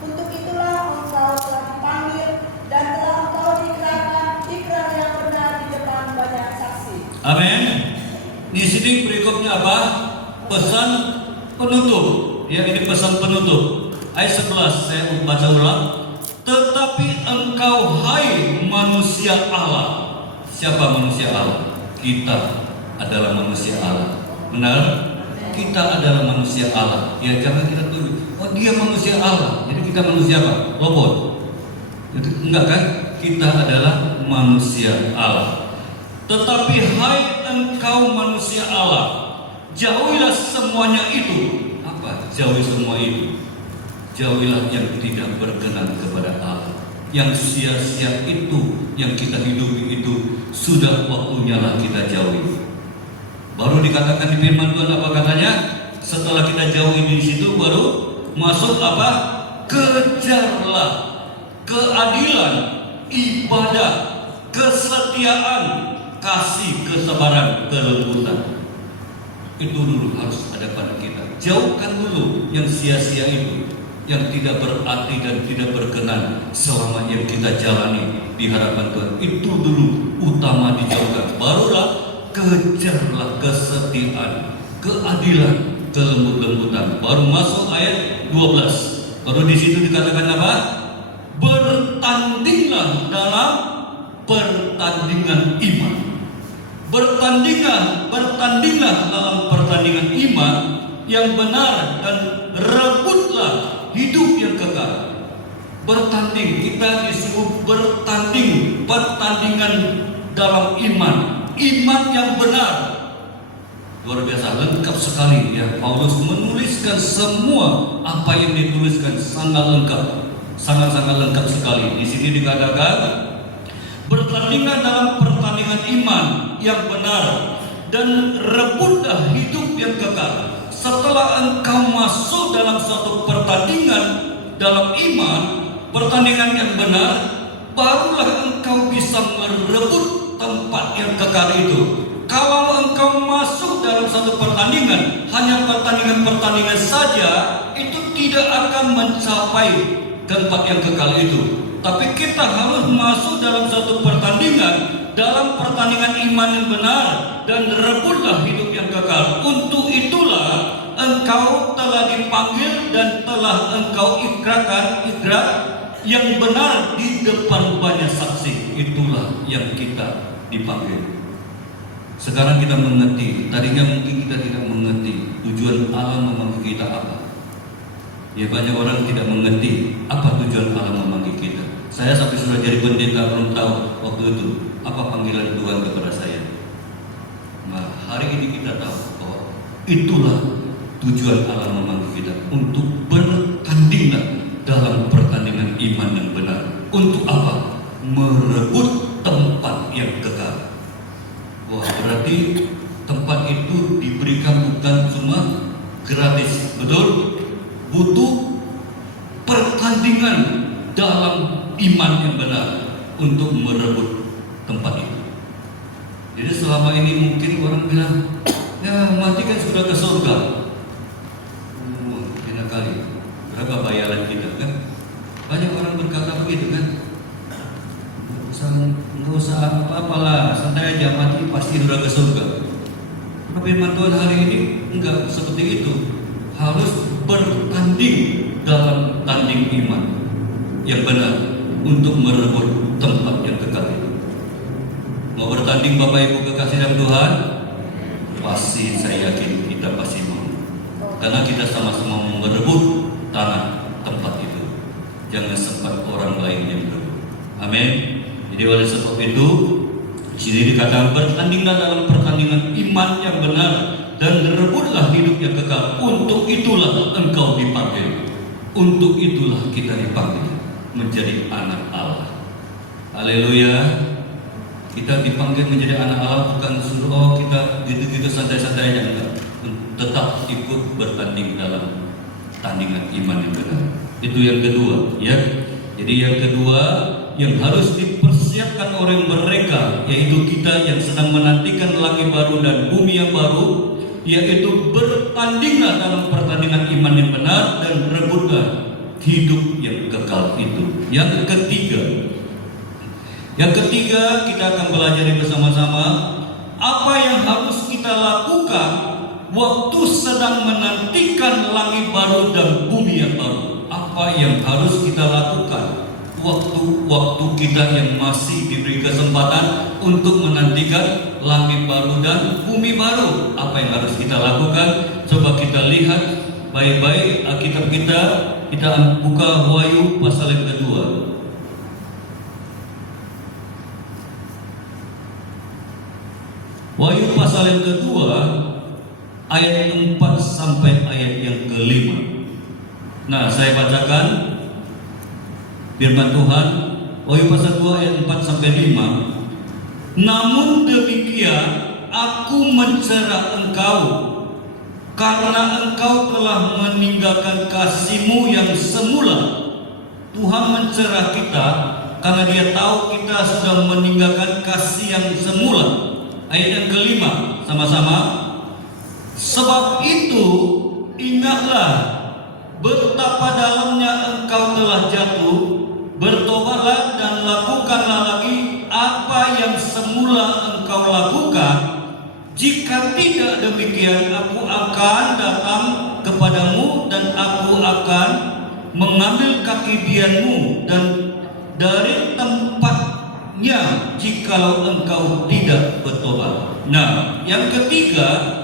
Untuk itulah engkau telah dipanggil, dan telah engkau diikrarkan ikrar yang benar di depan banyak saksi. Amin. Di sini berikutnya apa? Pesan penutup. Ya, ini pesan penutup. Ayat 11 saya baca ulang. Tetapi engkau, hai manusia Allah. Siapa manusia Allah? Kita adalah manusia Allah. Benar? Kita adalah manusia Allah. Ya, jangan kita tuduh, oh dia manusia Allah, jadi kita manusia apa? Robot. Itu enggak kan? Kita adalah manusia Allah. Tetapi hai engkau manusia Allah, jauhilah semuanya itu. Apa? Jauhi semua itu. Jauhilah yang tidak berkenan kepada Allah. Yang sia-sia itu, yang kita hidupi itu, sudah waktunya lah kita jauhi. Baru dikatakan di firman Tuhan apa katanya? Setelah kita jauhi di situ, baru masuk apa? Kejarlah keadilan, ibadah, kesetiaan, kasih, kesabaran, kelembutan. Itu dulu harus ada pada kita. Jauhkan dulu yang sia-sia itu, yang tidak berarti dan tidak berkenan selama yang kita jalani di hadapan Tuhan. Itu dulu utama dijauhkan. Barulah kejarlah kesetiaan, keadilan, kelembut-lembutan. Baru masuk ayat 12. Baru di situ dikatakan apa? Bertandinglah dalam pertandingan iman. Bertandinglah dalam pertandingan iman yang benar, dan rebutlah hidup yang kekal. Bertanding, kita disuruh bertanding, pertandingan dalam iman yang benar. Luar biasa, lengkap sekali ya. Paulus menuliskan semua apa yang dituliskan, sangat lengkap, sangat lengkap sekali. Di sini dikatakan bertandingan dalam pertandingan iman yang benar, dan rebutlah hidup yang kekal. Setelah engkau masuk dalam suatu pertandingan dalam iman, pertandingan yang benar, barulah engkau bisa merebut tempat yang kekal itu. Kalau engkau masuk dalam satu pertandingan, hanya pertandingan-pertandingan saja, itu tidak akan mencapai tempat yang kekal itu. Tapi kita harus masuk dalam satu pertandingan, dalam pertandingan iman yang benar, dan rebutlah hidup yang kekal. Untuk itulah engkau telah dipanggil dan telah engkau ikrar yang benar di depan banyak saksi. Itulah yang kita dipanggil. Sekarang kita mengerti. Tadinya mungkin kita tidak mengerti tujuan Allah memanggil kita apa. Ya, banyak orang tidak mengerti apa tujuan Allah memanggil kita. Saya sampai sudah jadi pendeta belum tahu waktu itu apa panggilan Tuhan kepada saya. Nah, hari ini kita tahu bahwa itulah tujuan Allah memanggil kita, untuk bertandinglah dalam pertandingan iman yang benar. Untuk apa? Merebut tempat yang kekal. Wah, berarti tempat itu diberikan bukan cuma gratis, betul? Butuh pertandingan dalam iman yang benar untuk merebut tempat itu. Jadi selama ini mungkin orang bilang, ya mati kan sudah ke surga. Enak kali, berapa bayaran kita kan? Banyak orang berkata begitu kan? Nggak usah apa-apalah, santai aja, mati pasti sudah ke surga. Tapi firman Tuhan hari ini enggak seperti itu. Harus bertanding dalam tanding iman yang benar untuk merebut tempat yang kekal itu. Mau bertanding Bapak Ibu kekasih dalam Tuhan? Pasti saya yakin kita pasti mau. Karena kita sama-sama merebut tanah tempat itu. Jangan sempat orang lain yang berebut. Amin. Jadi oleh sebab itu di sini dikatakan bertandinglah dalam pertandingan iman yang benar dan rebutlah hidup yang kekal. Untuk itulah engkau dipanggil. Untuk itulah kita dipanggil menjadi anak Allah. Haleluya. Kita dipanggil menjadi anak Allah bukan suruh kita gitu-gitu santai-santai aja, enggak. Tetap ikut bertanding dalam tandingan iman yang benar. Itu yang kedua, ya. Jadi yang kedua yang harus dipersiapkan oleh mereka, yaitu kita yang sedang menantikan langit baru dan bumi yang baru, yaitu bertandinglah dalam pertandingan iman yang benar dan rebutlah hidup yang kekal itu. Yang ketiga kita akan belajar bersama-sama apa yang harus kita lakukan waktu sedang menantikan langit baru dan bumi yang baru. Apa yang harus kita lakukan waktu kita yang masih diberi kesempatan untuk menantikan langit baru dan bumi baru? Apa yang harus kita lakukan? Coba kita lihat baik-baik Alkitab kita buka Wahyu pasal yang kedua. Wahyu pasal yang kedua ayat 4 sampai ayat yang ke-5. Nah, saya bacakan firman Tuhan, Wahyu pasal 2 ayat 4 sampai 5. Namun demikian aku mencela engkau karena engkau telah meninggalkan kasih-Mu yang semula. Tuhan mencela kita karena Dia tahu kita sudah meninggalkan kasih yang semula. Ayat yang ke-5 sama-sama. Sebab itu ingatlah betapa dalamnya engkau telah jatuh, bertobatlah dan lakukanlah lagi apa yang semula engkau lakukan. Jika tidak demikian, aku akan datang kepadamu dan aku akan mengambil kaki bianmu dan dari tempatnya jikalau engkau tidak bertobat. Nah, yang ketiga,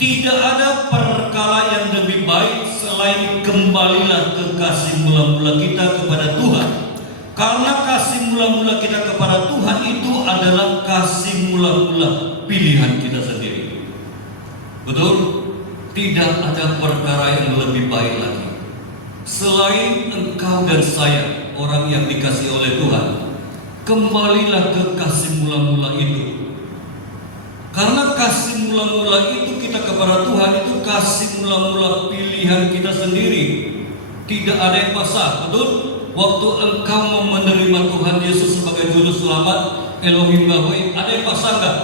tidak ada perkara yang lebih baik selain kembalilah ke kasih mula-mula kita kepada Tuhan. Karena kasih mula-mula kita kepada Tuhan itu adalah kasih mula-mula pilihan kita sendiri. Betul? Tidak ada perkara yang lebih baik lagi selain engkau dan saya, orang yang dikasihi oleh Tuhan. Kembalilah ke kasih mula-mula itu. Karena kasih mula-mula itu kita kepada Tuhan itu kasih mula-mula pilihan kita sendiri. Tidak ada yang pasang, betul? Waktu engkau mau menerima Tuhan Yesus sebagai juru selamat, Elohim Yahweh, ada yang pasang enggak?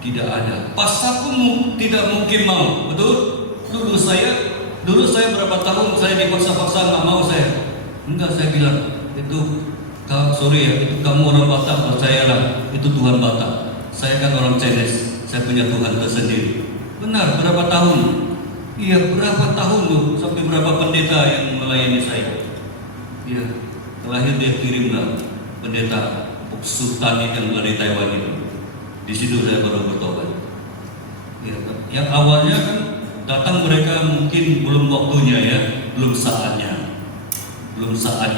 Tidak ada. Pasang pun tidak mungkin mau, betul? Dulu saya berapa tahun saya dipaksa-paksa nggak mau saya. Enggak, saya bilang itu sorry ya, itu kamu orang Batak, percayalah itu Tuhan Batak. Saya kan orang Chinese, saya punya Tuhan tersendiri. Benar, berapa tahun? Iya, berapa tahun loh, sampai berapa pendeta yang melayani saya. Iya, terakhir dia kirimlah pendeta Sultani yang dari Taiwan itu. Di situ saya baru bertobat. Ya, yang awalnya kan datang mereka mungkin belum waktunya ya, belum saatnya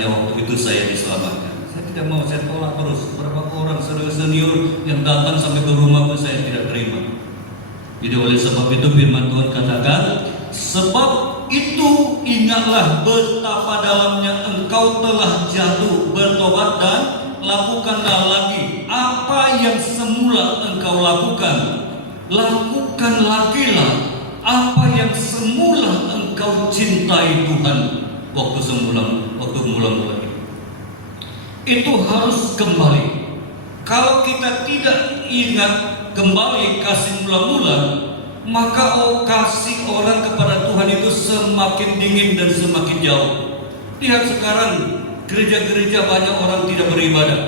waktu itu saya diselamatkan. Saya tidak mau, saya tolak terus. Berapa orang senior yang datang sampai ke rumah pun saya tidak terima. Jadi oleh sebab itu firman Tuhan katakan, sebab itu ingatlah betapa dalamnya engkau telah jatuh, bertobat dan lakukanlah lagi apa yang semula engkau lakukan. Lakukan lagilah apa yang semula engkau cintai Tuhan waktu mula-mula itu harus kembali. Kalau kita tidak ingat kembali kasih mula-mula, maka kasih orang kepada Tuhan itu semakin dingin dan semakin jauh. Lihat sekarang gereja-gereja banyak orang tidak beribadah.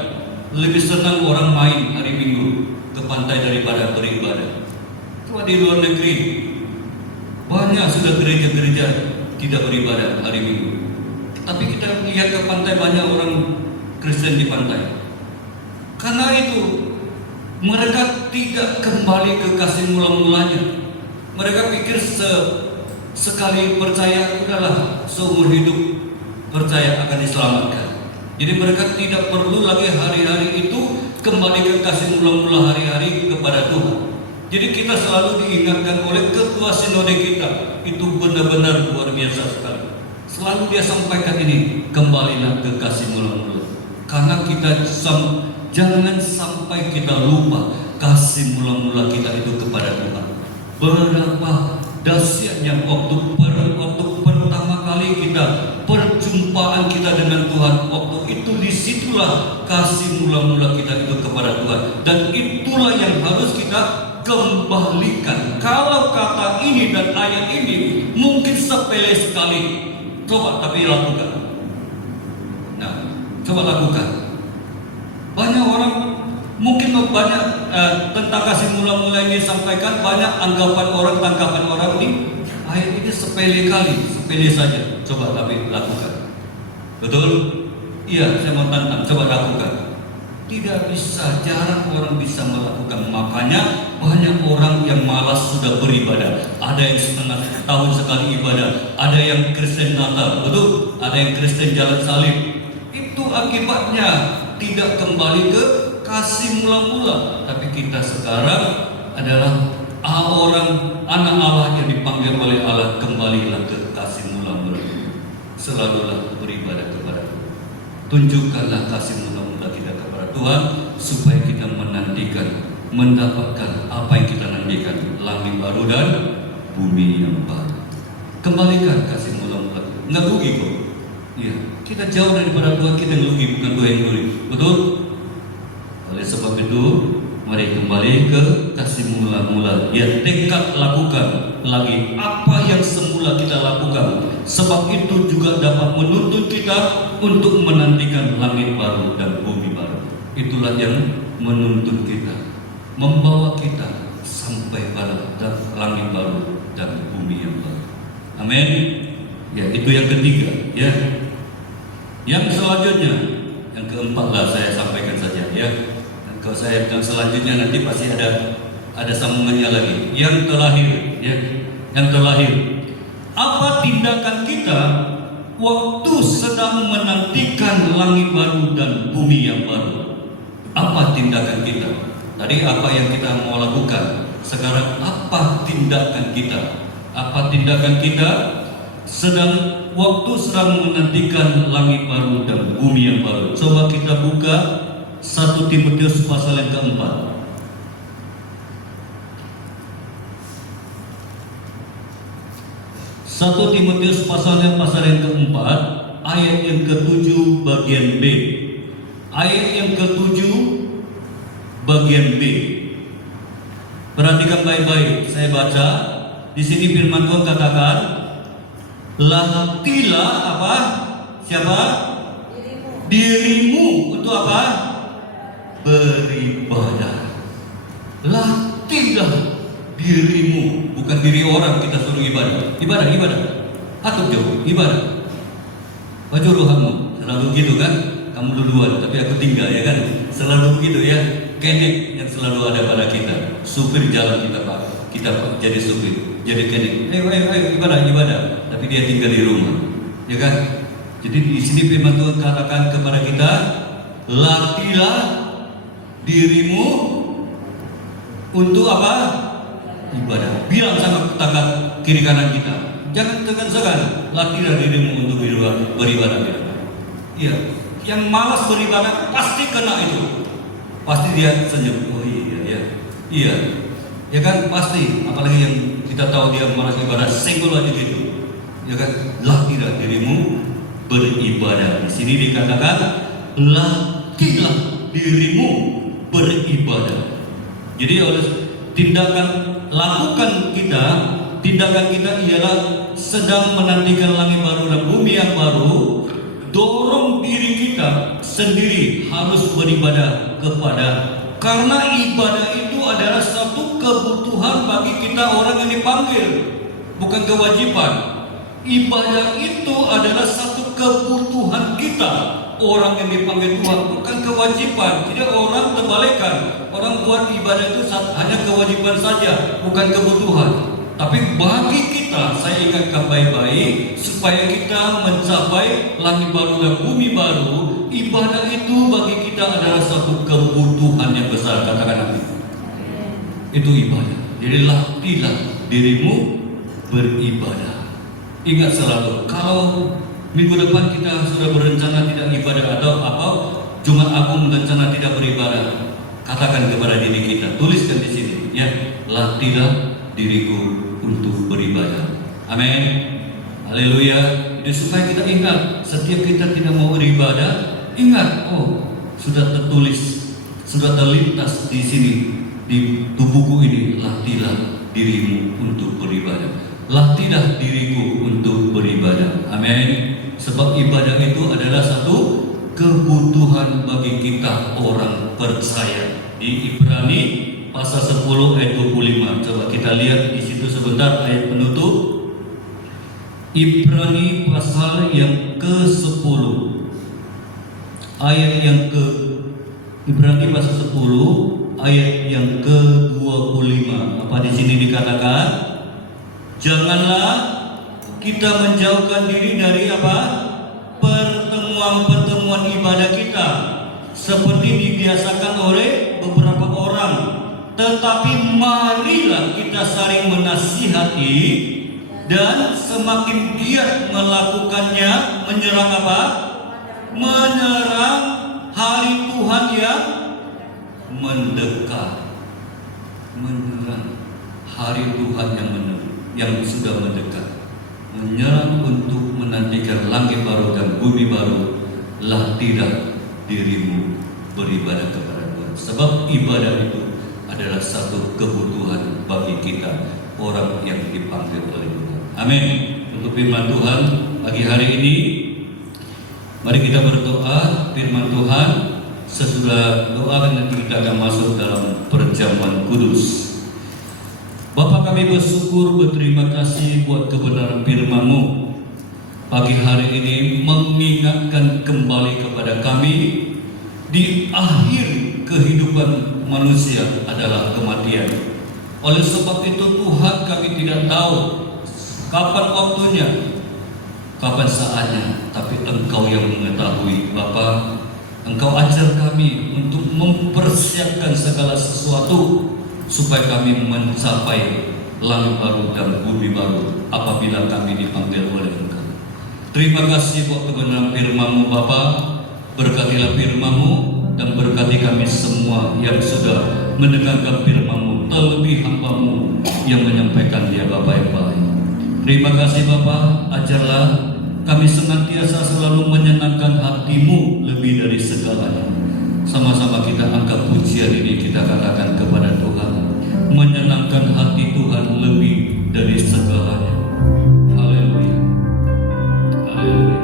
Lebih senang orang main hari Minggu ke pantai daripada beribadah. Cuma di luar negeri banyak sudah gereja-gereja tidak beribadah hari Minggu. Tapi kita lihat ke pantai banyak orang Kristen di pantai. Karena itu mereka tidak kembali ke kasih mula-mulanya. Mereka pikir sekali percaya udahlah seumur hidup percaya akan diselamatkan. Jadi mereka tidak perlu lagi hari-hari itu kembali ke kasih mula-mula hari-hari kepada Tuhan. Jadi kita selalu diingatkan oleh ketua sinode kita, itu benar-benar luar biasa sekali. Selalu dia sampaikan ini, kembalilah ke kasih mula-mula. Karena kita jangan sampai kita lupa kasih mula-mula kita itu kepada Tuhan. Berapa dahsyatnya waktu pertama kali kita perjumpaan kita dengan Tuhan, waktu itu disitulah kasih mula-mula kita itu kepada Tuhan, dan itulah yang harus kita kembalikan. Kalau kata ini dan ayat ini mungkin sepele sekali, coba tapi lakukan. Nah, coba lakukan. Banyak orang mungkin banyak tentang kasih mula-mula ini sampaikan, banyak tanggapan orang ini ayat ini sepele saja. Coba tapi lakukan. Betul? Iya, saya mau tantang, coba lakukan. Tidak bisa, jarang orang bisa melakukan. Makanya banyak orang yang malas sudah beribadah. Ada yang setengah tahun sekali ibadah, ada yang Kristen Natal, betul? Ada yang Kristen jalan salib. Itu akibatnya tidak kembali ke kasih mula-mula. Tapi kita sekarang adalah orang anak Allah yang dipanggil oleh Allah, kembalilah ke kasih mula-mula. Selalulah beribadah kepada Tuhan. Tunjukkanlah kasih mula-mula kita kepada Tuhan, supaya kita mendapatkan apa yang kita nantikan, langit baru dan bumi yang baru. Kembalikan kasih mula-mula. Nggak rugi kok. Iya, kita jauh daripada Tuhan, kita yang rugi, bukan Tuhan yang rugi. Betul? Oleh sebab itu, mari kembali ke kasih mula-mula. Ya, tekad lakukan lagi apa yang semula kita lakukan. Sebab itu juga dapat menuntun kita untuk menantikan langit baru dan bumi baru. Itulah yang menuntun kita, membawa kita sampai pada langit baru dan bumi yang baru. Amin. Ya, itu yang ketiga. Ya, yang selanjutnya, yang keempat lah saya sampaikan saja. Ya, dan kalau saya bilang selanjutnya nanti pasti ada sambungannya lagi. Yang terakhir, ya, yang terakhir. Apa tindakan kita waktu sedang menantikan langit baru dan bumi yang baru? Apa tindakan kita? Tadi apa yang kita mau lakukan? Sekarang apa tindakan kita? Apa tindakan kita waktu sedang menantikan langit baru dan bumi yang baru? Coba kita buka 1 Timotius pasal yang keempat. 1 Timotius pasal yang keempat, ayat yang ke-7 bagian B. Ayat yang ke-7 bagian B. Perhatikan baik-baik, saya baca. Di sini firman Tuhan katakan, latihlah apa? Siapa? Dirimu untuk apa? Beribadah. Latihlah dirimu, bukan diri orang kita suruh ibadah. Ibadah. Atau jauh, ibadah. Baju rohamu, selalu gitu kan? Kamu duluan, tapi aku tinggal ya kan? Selalu begitu ya. Kenek yang selalu ada pada kita. Supir jalan kita Pak. Kita jadi supir, jadi kenek. Ayo ibadah. Tapi dia tinggal di rumah, ya kan? Jadi di sini firman Tuhan katakan kepada kita, latihlah dirimu untuk apa? Ibadah. Bilang sama tetangga kiri kanan kita, jangan segan, latihlah dirimu untuk beribadah. Iya, yang malas beribadah pasti kena itu. Pasti dia senyum. Oh iya, ya kan pasti. Apalagi yang kita tahu dia malas ibadah, senggol aja gitu, ya kan? Latihlah dirimu beribadah. Di sini dikatakan, latihlah dirimu beribadah. Jadi oleh tindakan kita ialah sedang menantikan langit baru dan bumi yang baru. Dorong diri kita sendiri harus beribadah karena ibadah itu adalah satu kebutuhan bagi kita orang yang dipanggil, bukan kewajiban. Ibadah itu adalah satu kebutuhan kita orang yang dipanggil Tuhan, bukan kewajiban. Jadi orang terbalikan, orang buat ibadah itu hanya kewajiban saja, bukan kebutuhan. Tapi bagi kita, saya ingatkan baik-baik, supaya kita mencapai langit baru dan bumi baru, ibadah itu bagi kita adalah satu kebutuhan yang besar. Katakan amin. Itu ibadah. Jadi latihlah dirimu beribadah. Ingat selalu, kalau minggu depan kita sudah berencana tidak ibadah atau apa, Jumat Agung berencana tidak beribadah, katakan kepada diri kita, tuliskan di sini, ya, latihlah diriku untuk beribadah. Amin. Haleluya. Jadi supaya kita ingat, setiap kita tidak mau beribadah, ingat, oh, sudah tertulis, sudah terlintas di sini di tubuhku ini, latihlah dirimu untuk beribadah. Latihlah diriku untuk beribadah. Amin. Sebab ibadah itu adalah satu kebutuhan bagi kita orang percaya. Di Ibrani pasal 10 ayat 25. Coba kita lihat di situ sebentar ayat penutup. Ibrani pasal yang ke-10. Ibrani pasal 10 ayat yang ke-25. Apa di sini dikatakan? Janganlah kita menjauhkan diri dari apa? Pertemuan-pertemuan ibadah kita seperti dibiasakan oleh beberapa orang, tetapi marilah kita saling menasihati dan semakin giat melakukannya, menyerang apa? Menyerang hari Tuhan yang mendekat. Menyerang hari Tuhan yang sudah mendekat. Menyerang untuk menantikan langit baru dan bumi baru. Latihlah dirimu beribadah kepada Tuhan. Sebab ibadah itu adalah satu kebutuhan bagi kita orang yang dipanggil oleh Tuhan. Amin. Untuk firman Tuhan pagi hari ini, mari kita berdoa firman Tuhan. Sesudah doa nanti kita akan masuk dalam perjamuan kudus. Bapa, kami bersyukur, berterima kasih buat kebenaran firman-Mu. Pagi hari ini mengingatkan kembali kepada kami, di akhir kehidupan manusia adalah kematian. Oleh sebab itu Tuhan, kami tidak tahu kapan waktunya, kapan saatnya, tapi Engkau yang mengetahui. Bapa, Engkau ajar kami untuk mempersiapkan segala sesuatu supaya kami mencapai langit baru dan bumi baru apabila kami dipanggil oleh Engkau. Terima kasih buat kebenaran firman-Mu Bapa. Berkatilah firman-Mu dan berkati kami semua yang sudah mendengarkan firman-Mu, terlebih hamba-Mu yang menyampaikan dia Bapa yang baik. Terima kasih Bapa, ajarlah kami senantiasa selalu menyenangkan hati-Mu lebih dari segalanya. Sama-sama kita angkat pujian ini, kita katakan kepada Tuhan, menyenangkan hati Tuhan lebih dari segalanya. Haleluya. Haleluya.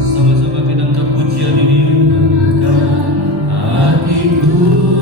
Sama-sama kita angkat pujian ini. Hatiku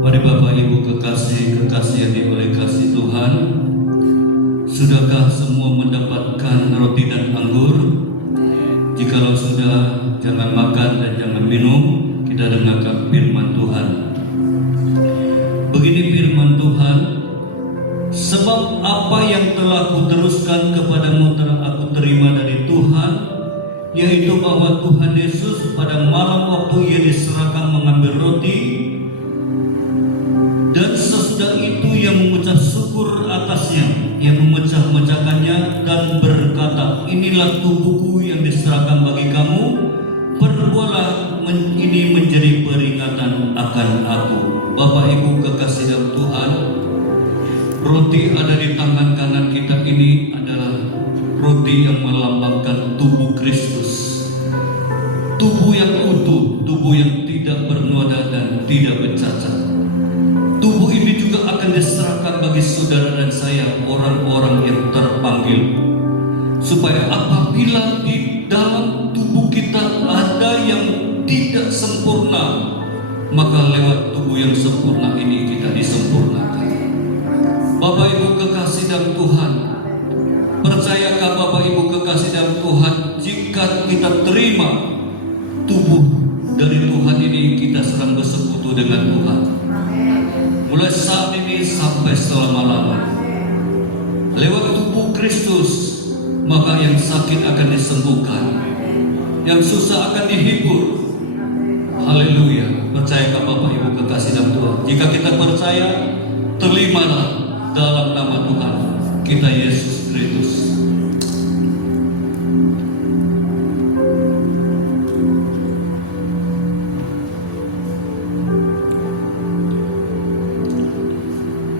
Mari Bapak Ibu kekasih yang oleh kasih Tuhan, sudahkah semua mendapatkan roti dan anggur? Jikalau sudah, jangan makan dan jangan minum. Kita dengarkan firman Tuhan. Begini firman Tuhan, sebab apa yang telah kuteruskan kepadamu telah aku terima dari Tuhan, yaitu bahwa Tuhan Yesus pada malam waktu ia diserahkan mengambil roti, dan sesudah itu ia mengucap syukur atasnya, ia memecah-mecahkannya dan berkata, inilah tubuhku yang diserahkan bagi kamu, perbuatlah ini menjadi peringatan akan aku. Bapak Ibu kekasih dalam Tuhan, roti ada di tangan kanan kita ini adalah roti yang melambangkan tubuh Kristus, tubuh yang utuh, tubuh yang tidak bernoda dan tidak bercacat. Tubuh ini juga akan diserahkan bagi saudara dan saya, orang-orang yang terpanggil, supaya apabila di dalam tubuh kita ada yang tidak sempurna, maka lewat tubuh yang sempurna ini kita disempurnakan. Bapak Ibu kekasih dalam Tuhan, percayakah Bapak Ibu kekasih dalam Tuhan, jika kita terima tubuh dari Tuhan ini, kita sedang bersekutu dengan Tuhan. Mulai saat ini sampai selama-lamanya. Lewat tubuh Kristus, maka yang sakit akan disembuhkan, yang susah akan dihibur. Haleluya. Percayakah Bapak Ibu kekasih dalam Tuhan? Jika kita percaya, terimalah dalam nama Tuhan kita Yesus Kristus.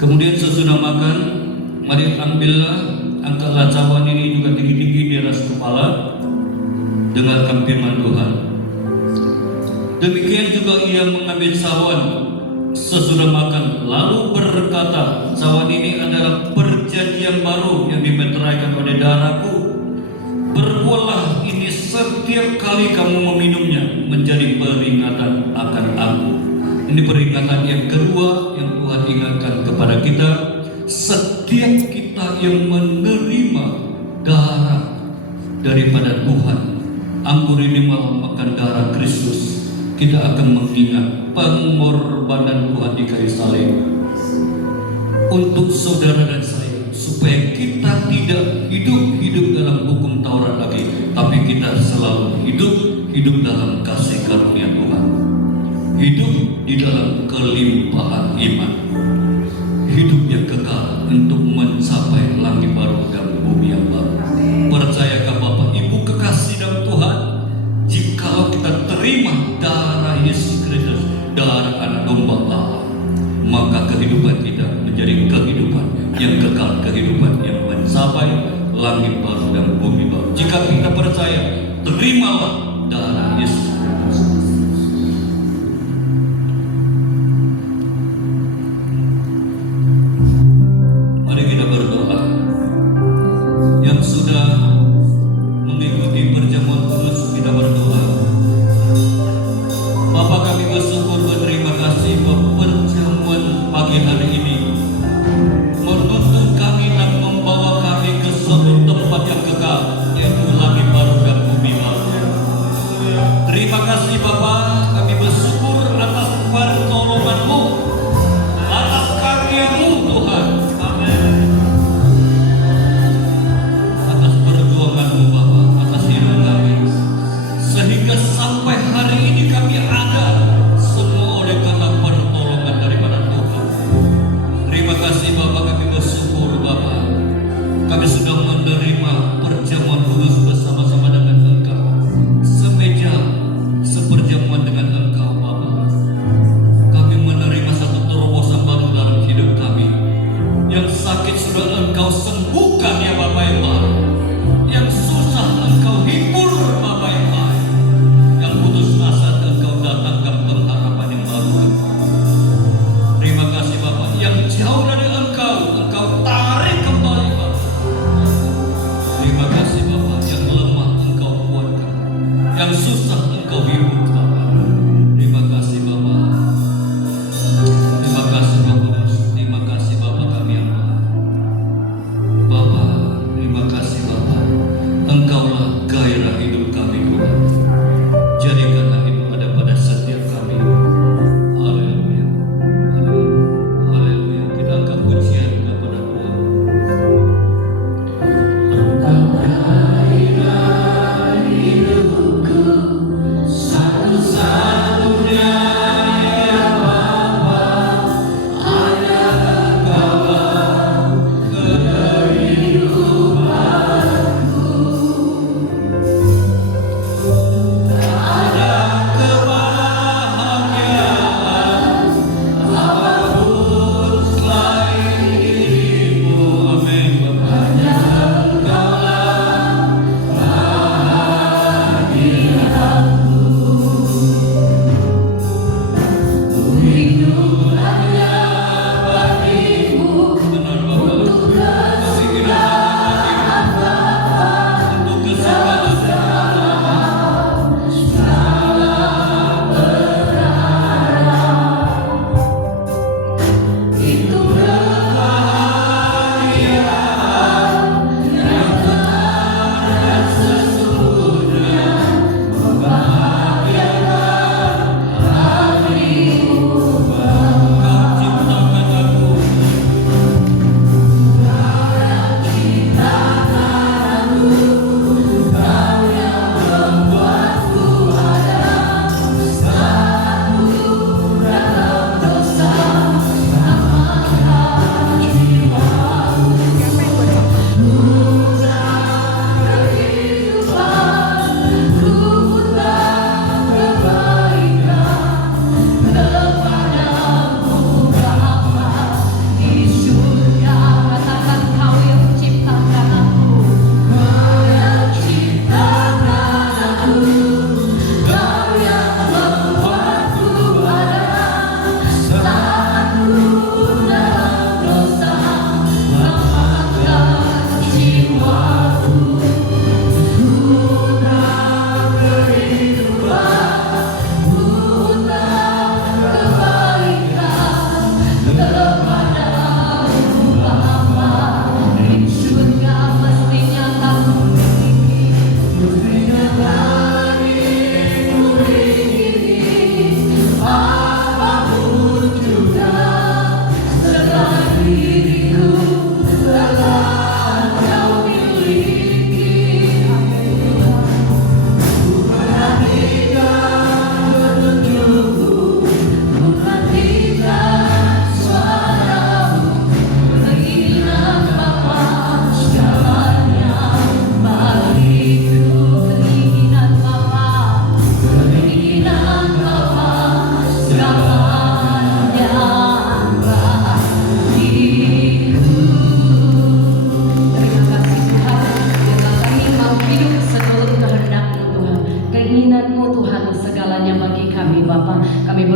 Kemudian sesudah makan, mari ambillah, angkatlah cawan ini juga tinggi-tinggi di atas kepala. Dengarkan firman Tuhan. Demikian juga ia mengambil cawan sesudah makan, lalu berkata, cawan ini adalah perjanjian baru yang dimeteraikan oleh darahku. Berbuatlah ini setiap kali kamu meminumnya menjadi peringatan akan aku. Ini peringatan yang kedua yang Tuhan ingatkan kepada kita. Setiap kita yang menerima darah daripada Tuhan, anggur ini melambangkan darah Kristus, kita akan mengingat pengorbanan Tuhan di kayu salib untuk saudara dan saya, supaya kita tidak hidup dalam hukum Taurat lagi, tapi kita selalu hidup dalam kasih karunia Tuhan, hidup di dalam kelimpahan iman, hidup yang kekal untuk mencapai langit baru dan bumi yang baru. Percayakah Bapak Ibu kekasih dalam Tuhan, jikalau kita terima darah Yesus Kristus, darah anak domba Allah, maka kehidupan kita menjadi kehidupan yang kekal, kehidupan yang mencapai langit baru dan bumi baru. Jika kita percaya, terimalah darah Yesus Kristus. Mari kita berdoa. Yang sudah mengikuti perjamuan kudus, kita berdoa. Bapa, kami bersyukur, berterima kasih bahwa perjamuan pagi hari ini menuntun kami dan membawa kami ke suatu tempat yang kekal, yaitu langit baru dan bumi baru. Terima kasih Bapa, kami bersyukur atas pertolongan-Mu, atas karya-Mu Tuhan. Amin. Atas perjuangan-Mu Bapa, atas hidup kami, sehingga sampai hari ini kami ada, semua oleh karena pertolongan daripada Tuhan. Terima kasih Bapa, kami bersyukur Bapa, kami sudah menerima perjamuan kudus bersama-sama dengan Engkau, semeja seperjamuan dengan Engkau Bapa. Kami menerima satu terobosan baru dalam hidup kami.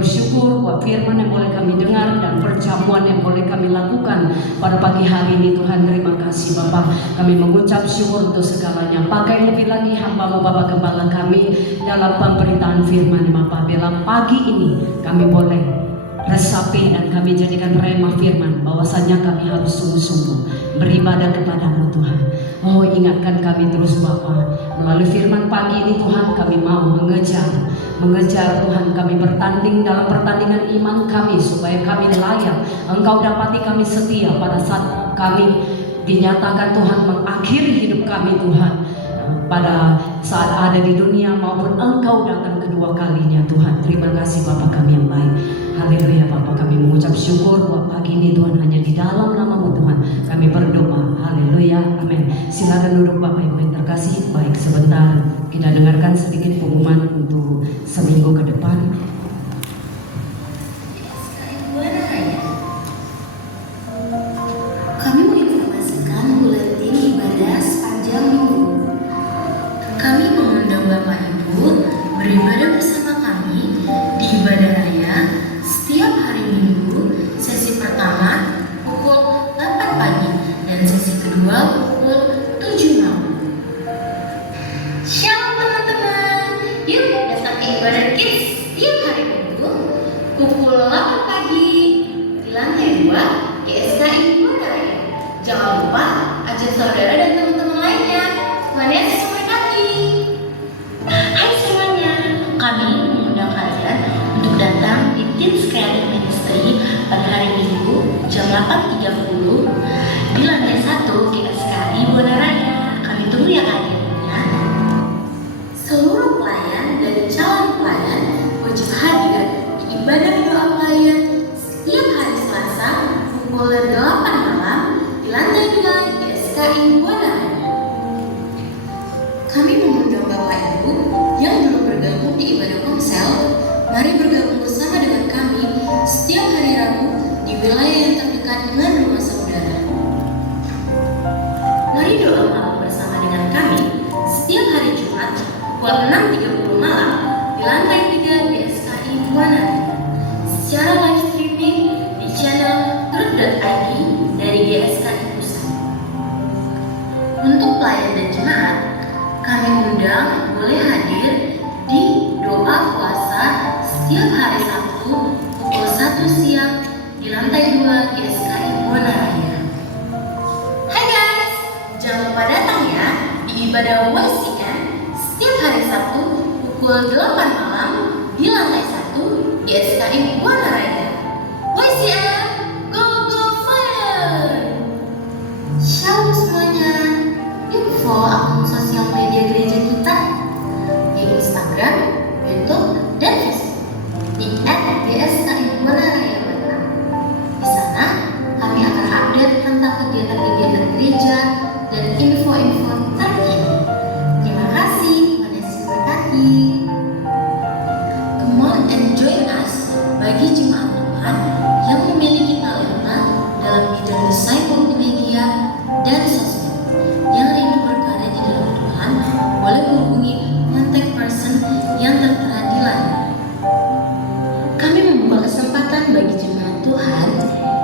bersyukur buat firman yang boleh kami dengar dan perjamuan yang boleh kami lakukan pada pagi hari ini. Tuhan, terima kasih Bapa. Kami mengucap syukur untuk segalanya. Pakai lebih lagi hamba-Mu Bapak Gembala kami dalam pemberitaan firman Bapa. Bila pagi ini kami boleh resapi dan kami jadikan rema firman, bahwasanya kami harus sungguh-sungguh beribadah kepada-Mu Tuhan. Oh, ingatkan kami terus Bapa, melalui firman pagi ini Tuhan, kami mau mengejar Tuhan, kami bertanding dalam pertandingan iman kami supaya kami layak. Engkau dapati kami setia pada saat kami dinyatakan Tuhan mengakhiri hidup kami Tuhan, pada saat ada di dunia maupun Engkau datang kedua kalinya Tuhan. Terima kasih Bapa kami yang baik. Haleluya Bapa, kami mengucap syukur buat pagi ini Tuhan, hanya di dalam nama-Mu Tuhan kami berdoa. Haleluya, amin. Silakan duduk Bapak Ibu yang terkasih. Baik, sebentar kita dengarkan sedikit pengumuman untuk seminggu ke depan. Kami menginformasikan buletin ibadah sepanjang minggu. Kami mengundang Bapak Ibu beribadah bersama kami di ibadah raya setiap hari Minggu. Sesi pertama pukul 8 pagi dan sesi kedua pukul 7 malam. Shalom teman-teman, yuk datang ke ibadah kids setiap hari Minggu pukul 8 pagi di lantai 2 GSKI Bonaraya. Jangan lupa ajak saudara dan teman-teman lainnya. Tuhan Yesus memberkati. Hai semuanya, kami mengundang kalian untuk datang di Teens Creative Ministry pada hari Minggu jam 8.30 di lantai 1 GSKI Bonaraya. Kami tunggu ya hadirnya. Seluruh pelayan dan calon pelayan wajib hadir di ibadah doa pelayan setiap hari Selasa pukul 8 malam di lantai 2 GSKI Bonaraya. Kami mengundang Bapak Ibu yang belum bergabung di ibadah komsel, mari bergabung bersama dengan kami setiap hari Rabu di wilayah yang terdekat dengan rumah saudara. Mari doa malam bersama dengan kami setiap hari Jumat pukul 6.30 malam di lantai 3 GSKI Bonaraya secara live streaming di channel truth.id dari GSKI Pusat. Untuk pelayan dan jemaat, kami undang boleh hadir di doa puasa setiap hari Sabtu pukul 1 siang di lantai 2 GSKI Bonaraya. Hai guys, jangan lupa datang ya di ibadah YCM setiap hari Sabtu pukul 8 malam di lantai 1 GSKI Bonaraya. YCM, go go fire! Shalom semuanya. Yuk follow akun sosial media gereja kita di Instagram, YouTube, dan Facebook di @GSKI Bonaraya Batam. Di sana kami akan update tentang kegiatan-kegiatan gereja dan info-info terkini. Terima kasih, Tuhan Yesus memberkati. Come on and join us bagi jemaat Tuhan yang memiliki talenta dalam bidang desain multimedia dan sosmed. Yang rindu berkarya di dalam Tuhan boleh menghubungi contact person yang tertera di layar. Kami membuka kesempatan bagi jemaat Tuhan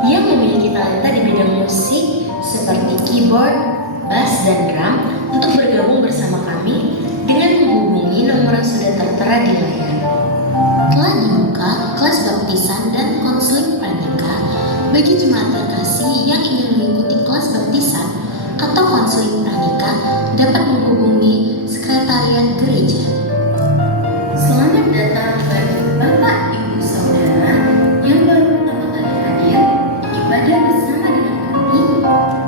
yang memiliki talenta di bidang musik seperti keyboard, bass, dan drum untuk bergabung bersama kami dengan menghubungi nomor yang sudah tertera di layar. Telah dibuka kelas baptisan dan konseling pranika bagi jemaat terkasih yang ingin mengikuti kelas baptisan atau konseling pranika dapat menghubungi sekretariat gereja. Selamat datang bagi Bapak Ibu Saudara yang baru pertama kali hadir di ibadah bersama dengan kami.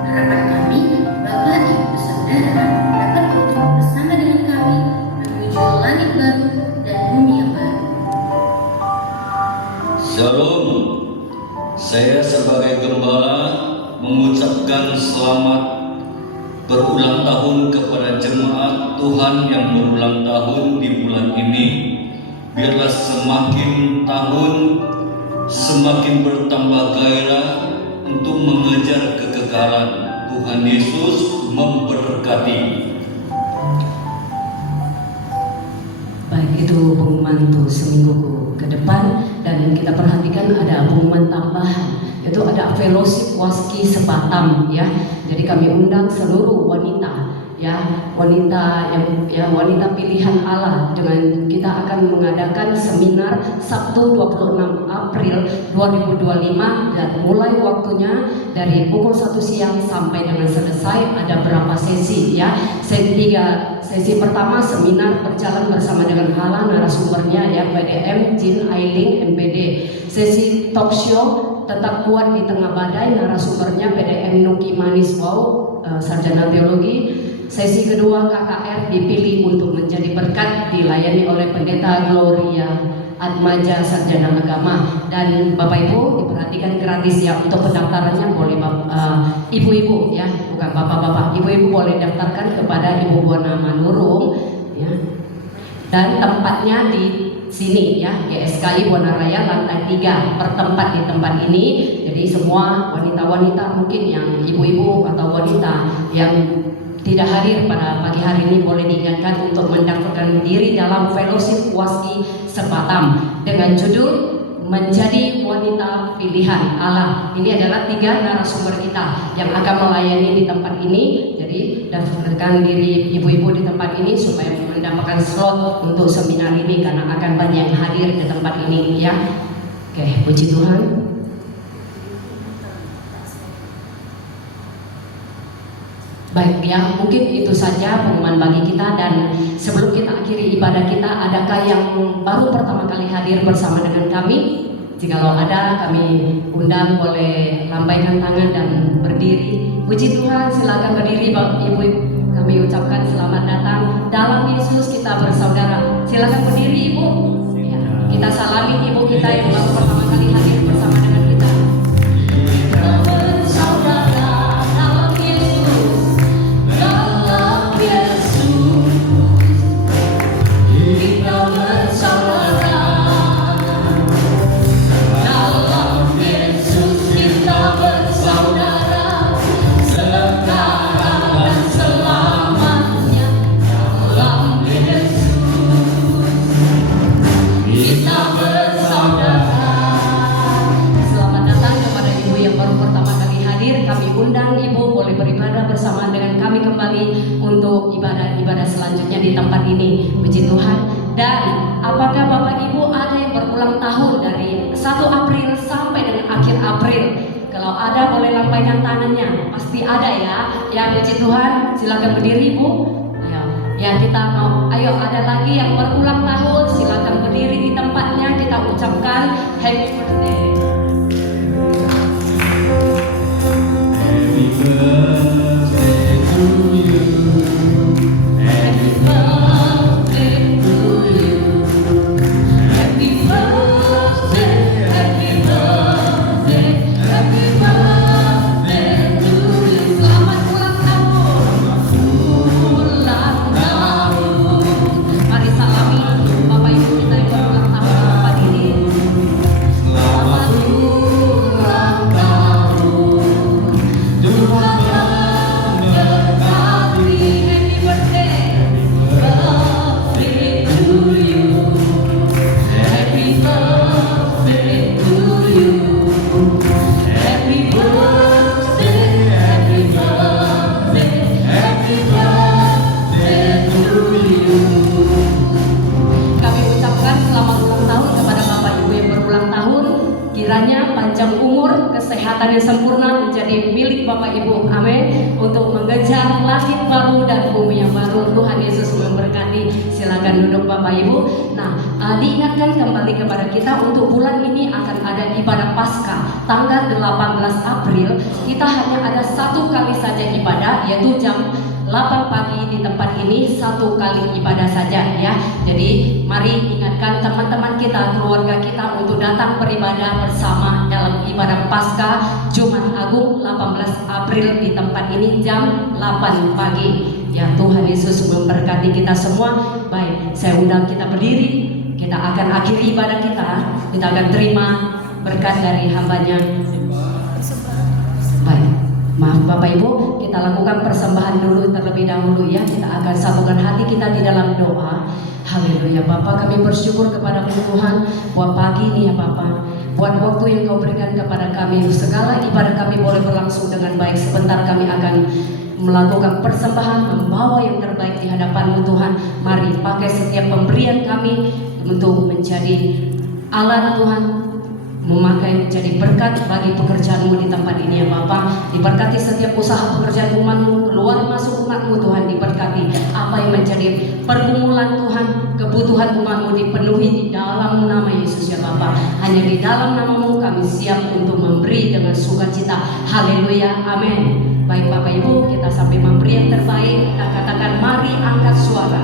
Harapan kami Bapak Ibu Saudara dapat bertumbuh bersama dengan kami menuju langit baru dan bumi yang baru. Shalom, saya sebagai gembala mengucapkan selamat berulang tahun kepada jemaat Tuhan yang berulang tahun di bulan ini. biarlah semakin tahun semakin bertambah gairah untuk mengejar kekekalan. Tuhan Yesus memberkati. Baik, itu pengumuman untuk seminggu ke depan, dan kita perhatikan ada pengumuman tambahan, yaitu ada fellowship Waski Sebatam ya. Jadi kami undang seluruh wanita ya, wanita yang wanita pilihan Allah, dengan kita akan mengadakan seminar Sabtu 26 April 2025, dan mulai waktunya dari pukul 1 siang sampai dengan selesai. Ada berapa sesi ya. Sesi pertama seminar berjalan bersama dengan Allah, narasumbernya ya PDM Jin Ailing MPD. Sesi talk show tetap kuat di tengah badai, narasumbernya PDM Nuki Manis Wow, sarjana teologi. Sesi kedua KKR dipilih untuk menjadi berkat, dilayani oleh Pendeta Gloria Atmaja, sarjana agama. Dan Bapak Ibu diperhatikan gratis ya, untuk pendaftarannya boleh ibu-ibu ya, bukan bapak-bapak. Ibu-ibu boleh daftarkan kepada Ibu Buana Manurung ya. Dan tempatnya di sini ya, GSKI Buana Raya lantai 3, bertempat di tempat ini. Jadi semua wanita-wanita mungkin yang ibu-ibu atau wanita yang tidak hadir pada pagi hari ini boleh diingatkan untuk mendaftarkan diri dalam fellowship Waski Sebatam dengan judul Menjadi Wanita Pilihan Allah. Ini adalah 3 narasumber kita yang akan melayani di tempat ini. Jadi daftarkan diri ibu-ibu di tempat ini supaya mendapatkan slot untuk seminar ini, karena akan banyak yang hadir di tempat ini ya. Oke, puji Tuhan. Baik ya, mungkin itu saja pengumuman bagi kita. Dan sebelum kita akhiri ibadah kita, adakah yang baru pertama kali hadir bersama dengan kami? Jikalau ada, kami undang boleh lambaikan tangan dan berdiri. Puji Tuhan, silakan berdiri Bapak Ibu. Kami ucapkan selamat datang dalam Yesus, kita bersaudara. Silakan berdiri Ibu ya, kita salami Ibu kita yang baru pertama kali hadir bersama dengan kita. Kita bersaudara dalam Yesus, dalam Yesus. Kita bersaudara dalam Yesus, kita bersaudara sekarang dan selamanya dalam Yesus. Kita bersaudara. Selamat datang kepada ibu yang baru pertama kali hadir. Kami undang ibu boleh beribadah bersama dengan kami kembali untuk ibadah-ibadah selanjutnya di tempat ini. Puji Tuhan. Dan apakah Bapak Ibu ada yang berulang tahun dari 1 April sampai dengan akhir April? Kalau ada boleh lambaikan tangannya. Pasti ada ya. Ya, puji Tuhan. Silakan berdiri Bu. Ayo. Ya, kita mau. Ayo, ada lagi yang berulang tahun, silakan berdiri di tempatnya. Kita ucapkan happy birthday. Happy birthday to you. Happy birthday to you. Happy birthday, happy birthday, happy birthday to you. Selamat ulang tahun. Ulang tahun. Mari salami Bapak Ibu kita yang berulang tahun di tempat ini. Selamat ulang tahun. Tuhan memberkati. Happy birthday. Birthday to you. Happy birthday to you. Happy birthday, happy birthday, happy birthday to you. Kami ucapkan selamat ulang tahun kepada Bapak Ibu yang berulang tahun. Kiranya panjang umur, kesehatan yang sempurna menjadi milik Bapak Ibu. Amin. Untuk mengejar langit baru dan bumi yang baru. Tuhan Yesus memberkati. Silakan duduk Bapak Ibu. Nah, diingatkan kembali kepada kita untuk bulan ini akan ada ibadah Paskah tanggal 18 April. Kita hanya ada 1 kali saja ibadah, yaitu jam 8 pagi di tempat ini, 1 kali ibadah saja ya. Jadi mari ingatkan teman-teman kita, keluarga kita untuk datang beribadah bersama dalam ibadah Paskah Jumat Agung 18 April di tempat ini jam 8 pagi. Ya, Tuhan Yesus memberkati kita semua. Baik, saya undang kita berdiri. Kita kita akan akhiri ibadah kita akan terima berkat dari hambanya. Baik, maaf Bapak Ibu, kita lakukan persembahan dulu terlebih dahulu ya. Kita akan satukan hati kita di dalam doa. Haleluya. Bapak, kami bersyukur kepada Tuhan buat pagi ini ya Bapak, buat waktu yang Kau berikan kepada kami. Segala ibadah kami boleh berlangsung dengan baik. Sebentar kami akan melakukan persembahan, membawa yang terbaik di hadapan-Mu Tuhan. Mari pakai setiap pemberian kami untuk menjadi alat Tuhan, memakai menjadi berkat bagi pekerjaan-Mu di tempat ini ya Bapak. Diberkati setiap usaha pekerjaan umat-Mu, keluar masuk umat-Mu Tuhan, diberkati apa yang menjadi pergumulan Tuhan, kebutuhan umat-Mu dipenuhi di dalam nama Yesus ya Bapak. Hanya di dalam nama-Mu kami siap untuk memberi dengan sukacita. Haleluya, amin. Baik Bapak Ibu, kita sampai memberi yang terbaik, kita katakan mari angkat suara.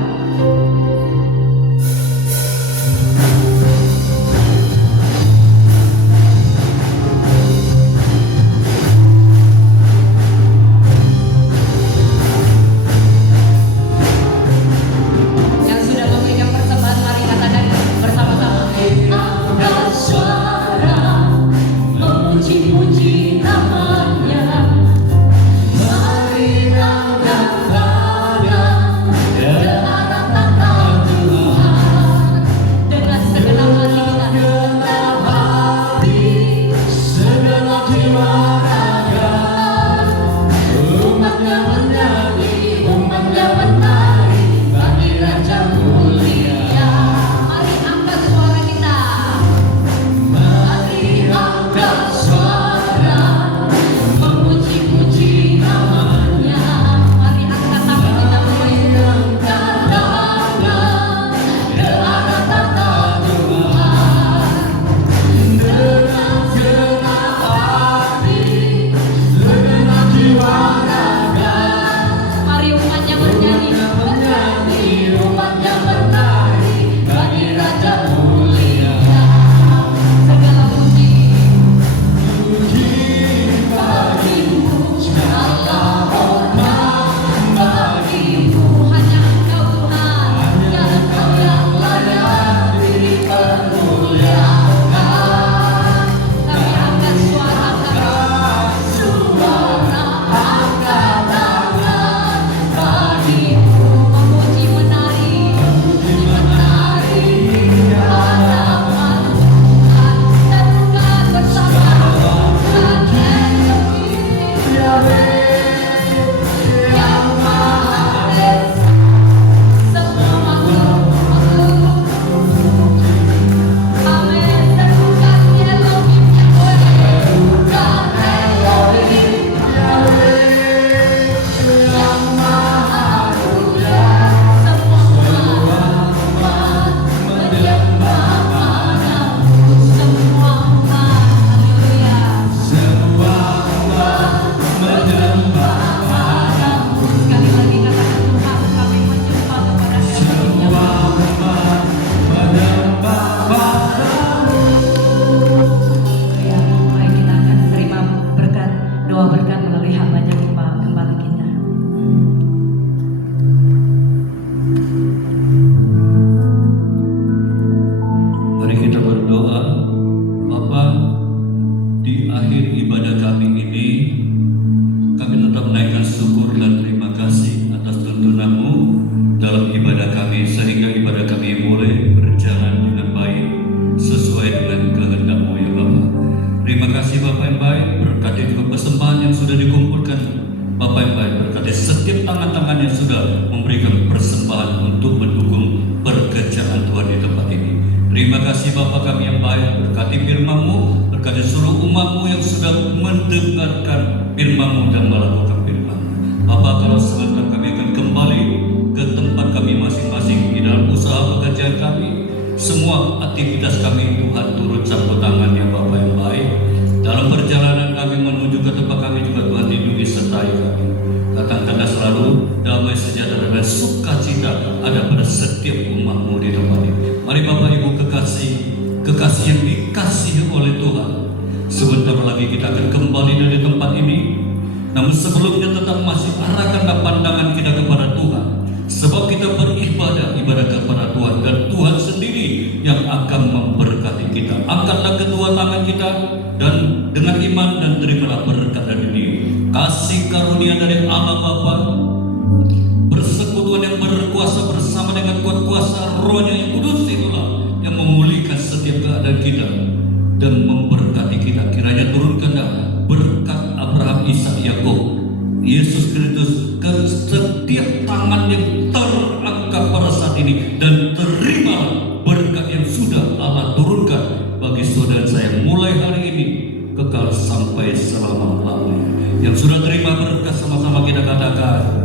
Namun sebelumnya tetap masih arahkanlah pandangan kita kepada Tuhan. Sebab kita beribadah kepada Tuhan, dan Tuhan sendiri yang akan memberkati kita. Angkatlah kedua tangan kita dan dengan iman, dan terimalah berkat dari Dia. Kasih karunia dari Allah Bapa, persekutuan yang berkuasa bersama dengan kuat kuasa Roh-Nya yang kudus, itulah yang memulihkan setiap keadaan kita dan memberkati kita. Kiranya turunkanlah berkat Abraham, Ishak, Yakub, Yesus Kristus ke setiap tangan yang terangkat pada saat ini, dan terima berkat yang sudah Allah turunkan bagi saudara saya mulai hari ini kekal sampai selama-lamanya. Yang sudah terima berkat, sama-sama kita katakan